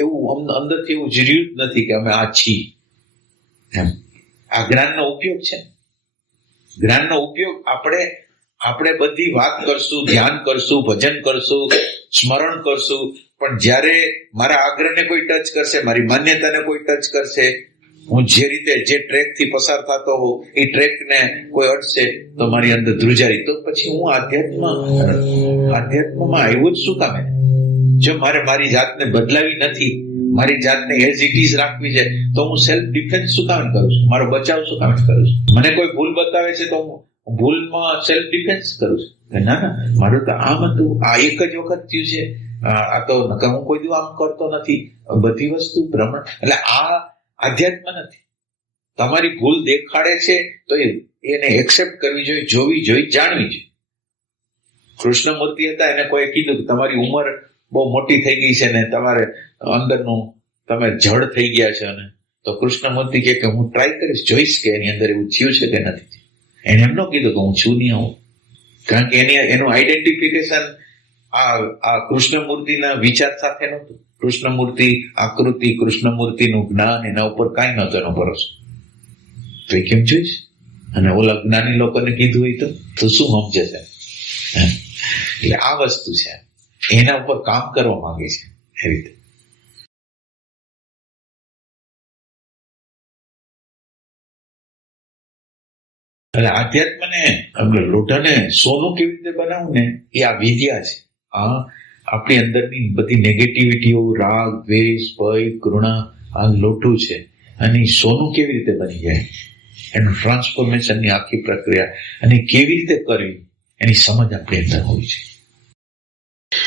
એવું અંદરથી એવું જરૂર નથી કે અમે આ છીએ એમ. આ જ્ઞાનનો ઉપયોગ છે. જ્ઞાનનો ઉપયોગ આપણે બધી વાત કરશું, ધ્યાન કરશું, ભજન કરશું, સ્મરણ કરશું, પણ જ્યારે મારા આગ્રહને કોઈ ટચ કરશે, મારી માન્યતાને કોઈ ટચ કરશે, હું જે રીતે જે ટ્રેક થી પસાર થતો હોઉં એ ટ્રેકને કોઈ અડશે તો મારી અંદર ધ્રુજારી, તો પછી હું આધ્યાત્મમાં આવ્યું જ શું કામે? જો મારે મારી જાતને બદલાવી નથી, મારી જાતને એઝ ઇટ ઇઝ રાખવી છે, તો હું સેલ્ફ ડિફેન્સ શું કામ કરું છું? મારો બચાવ શું કામ કરું છું? મને કોઈ ભૂલ બતાવે છે તો હું ભૂલમાં સેલ્ફ ડિફેન્સ કરું છું. ના, મારું તો આમ હતું, આ એક જ વખત થયું છે, આ તો હું કોઈ દિવસ આમ કરતો નથી, બધી વસ્તુ ભ્રમણ. એટલે આ આધ્યાત્મ નથી. તમારી ભૂલ દેખાડે છે તો એને એક્સેપ્ટ કરવી જોઈએ, જોવી જોઈએ, જાણવી જોઈએ. કૃષ્ણમૂર્તિ હતા, એને કોઈ કીધું કે તમારી ઉંમર બહુ મોટી થઈ ગઈ છે ને તમારે અંદરનું તમે જડ થઈ ગયા છે, અને તો કૃષ્ણમૂર્તિ કે હું ટ્રાય કરીશ, જોઈશ કે એની અંદર એવું થયું છે કે નથી. એને એમ ન કીધું કે હું છું નહીં આવું, કારણ કે એનું આઈડેન્ટિફિકેશન આ કૃષ્ણમૂર્તિના વિચાર સાથે નહોતું. કૃષ્ણમૂર્તિ આકૃતિ, કૃષ્ણમૂર્તિનું જ્ઞાન, એના ઉપર કાંઈ નહોતો એનો ભરોસો. તો એ કેમ જોઈશ? અને ઓલા જ્ઞાની લોકોને કીધું હોય તો શું સમજે છે? એટલે આ વસ્તુ છે, એના ઉપર કામ કરવા માંગે છે એ રીતે. એટલે આધ્યાત્મને આપણે લોઢાને સોનું કેવી રીતે બનાવવું ને, એ આ વિદ્યા છે. આ આપણી અંદરની બધી નેગેટિવિટીઓ, રાગ, દ્વેષ, ભય, ઘૃણા, આ લોઢું છે, અને સોનું કેવી રીતે બની જાય, એનું ટ્રાન્સફોર્મેશનની આખી પ્રક્રિયા, અને કેવી રીતે કરવી એની સમજ આપણી અંદર હોય છે.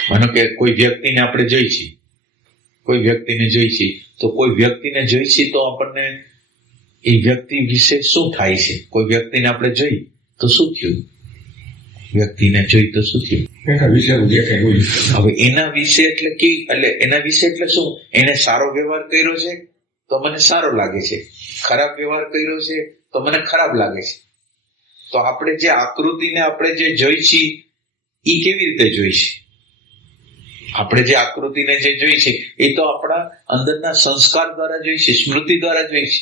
માનો કે કોઈ વ્યક્તિને આપણે જોઈ છીએ, તો કોઈ વ્યક્તિને જોઈ છીએ તો આપણને એ વ્યક્તિ વિશે શું થાય છે? કોઈ વ્યક્તિને આપણે જોઈ તો શું થયું? વ્યક્તિને જોઈ તો શું થયું? એના વિશે દેખાય હોય. હવે એના વિશે એટલે એના વિશે એટલે શું? એને સારો વ્યવહાર કર્યો છે તો મને સારો લાગે છે, ખરાબ વ્યવહાર કર્યો છે તો મને ખરાબ લાગે છે. તો આપણે જે આકૃતિને આપણે જે જોઈ છીએ એ કેવી રીતે જોઈ છે? આપણે જે આકૃતિને જે જોઈ છે એ તો આપણા અંદરના સંસ્કાર દ્વારા જોઈ છે, સ્મૃતિ દ્વારા જોઈ છે.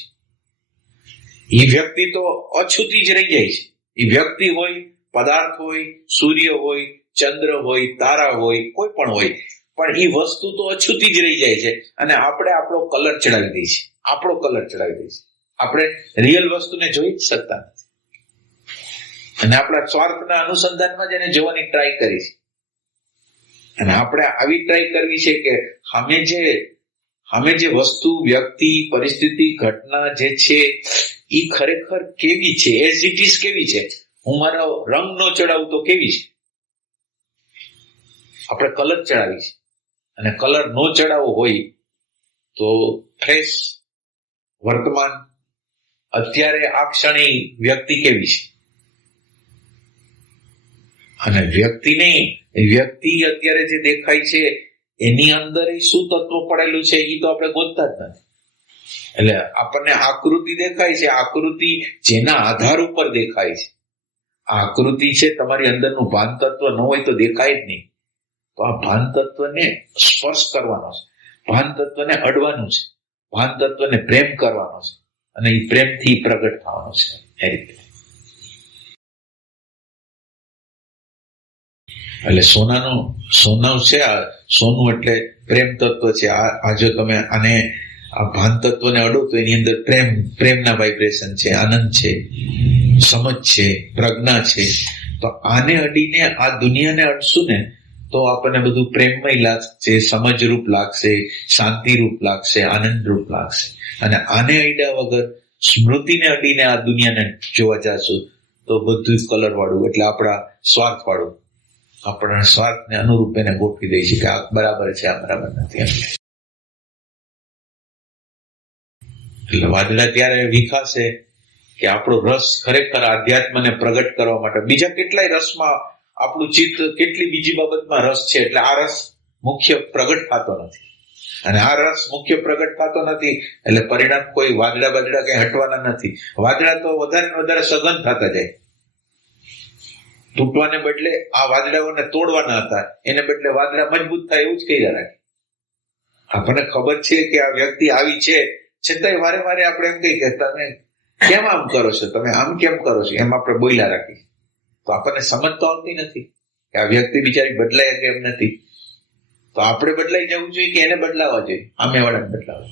એ વ્યક્તિ તો અછૂતી જ રહી જાય છે. એ વ્યક્તિ હોય, પદાર્થ હોય, સૂર્ય હોય, ચંદ્ર હોય, તારા હોય, કોઈ પણ હોય, પણ એ વસ્તુ તો અછૂતી જ રહી જાય છે. અને આપણે આપણો કલર ચડાવી દઈએ છીએ, આપણે રિયલ વસ્તુને જોઈ જ શકતા નથી, અને આપણા સ્વાર્થના અનુસંધાનમાં જ એને જોવાની ટ્રાય કરી છે. અને આપણે આવી ટ્રાય કરવી છે કે સામે જે વસ્તુ, વ્યક્તિ, પરિસ્થિતિ, ઘટના જે છે એ ખરેખર કેવી છે, એઝ ઇટ ઇઝ કેવી છે. હું મારો રંગ નો ચડાવું તો કેવી છે? આપણે કલર ચડાવી છે, અને કલર નો ચડાવવો હોય તો ફ્રેશ વર્તમાન, અત્યારે આ ક્ષણે વ્યક્તિ કેવી છે. અને વ્યક્તિ અત્યારે જે દેખાય છે એની અંદર શું તત્વ પડેલું છે એ તો આપણે ગોતતા જ નથી. એટલે આપણને આકૃતિ દેખાય છે, આકૃતિ જેના આધાર ઉપર દેખાય છે. આ આકૃતિ છે, તમારી અંદરનું ભાન તત્વ ન હોય તો દેખાય જ નહીં. તો આ ભાન તત્વને સ્પર્શ કરવાનો છે, ભાન તત્વને અડવાનું છે, ભાન તત્વને પ્રેમ કરવાનો છે, અને એ પ્રેમથી પ્રગટ થવાનો છે. એ રીતે એટલે સોનું છે, આ સોનું એટલે પ્રેમ તત્વ છે. આ જો તમે આને આ ભાન તત્વને અડો તો એની અંદર પ્રેમના વાઇબ્રેશન છે, આનંદ છે, સમજ છે, પ્રજ્ઞા છે. તો આને અડીને આ દુનિયાને અડશું ને તો આપણને બધું પ્રેમમય લાગશે, સમજરૂપ લાગશે, શાંતિરૂપ લાગશે, આનંદરૂપ લાગશે. અને આને અડ્યા વગર સ્મૃતિને અડીને આ દુનિયાને જોવા જશું તો બધું કલર વાળું, એટલે આપણા સ્વાર્થ વાળું, આપણા સ્વાર્થને અનુરૂપ એને ગોઠવી દઈએ છીએ કે આ બરાબર છે, આ બરાબર નથી. એટલે વાદળા ત્યારે વિખાશે કે આપણો રસ ખરેખર આધ્યાત્મને પ્રગટ કરવા માટે, બીજા કેટલાય રસમાં આપણું ચિત્ત કેટલી બીજી બાબતમાં રસ છે, એટલે આ રસ મુખ્ય પ્રગટ થતો નથી. અને આ રસ મુખ્ય પ્રગટ થતો નથી એટલે પરિણામ કોઈ વાદળા બાદળા કઈ હટવાના નથી. વાદળા તો વધારે ને વધારે સઘન થતા જાય. તૂટવાને બદલે આ વાદળાઓને તોડવાના હતા, એને બદલે વાદળા મજબૂત થાય એવું જ કર્યા રાખે. આપણને ખબર છે કે આ વ્યક્તિ આવી છે, છતાંય વારે વારે આપણે એમ કહીએ કે તમે કેમ આમ કરો છો, તમે આમ કેમ કરો છો, એમ આપણે બોલ્યા રાખીએ. તો આપણને સમજ તો આવતી નથી કે આ વ્યક્તિ બિચારી બદલાય કે એમ નથી. તો આપણે બદલાઈ જવું જોઈએ કે એને બદલાવા જોઈએ, આમે વાળાને બદલાવા.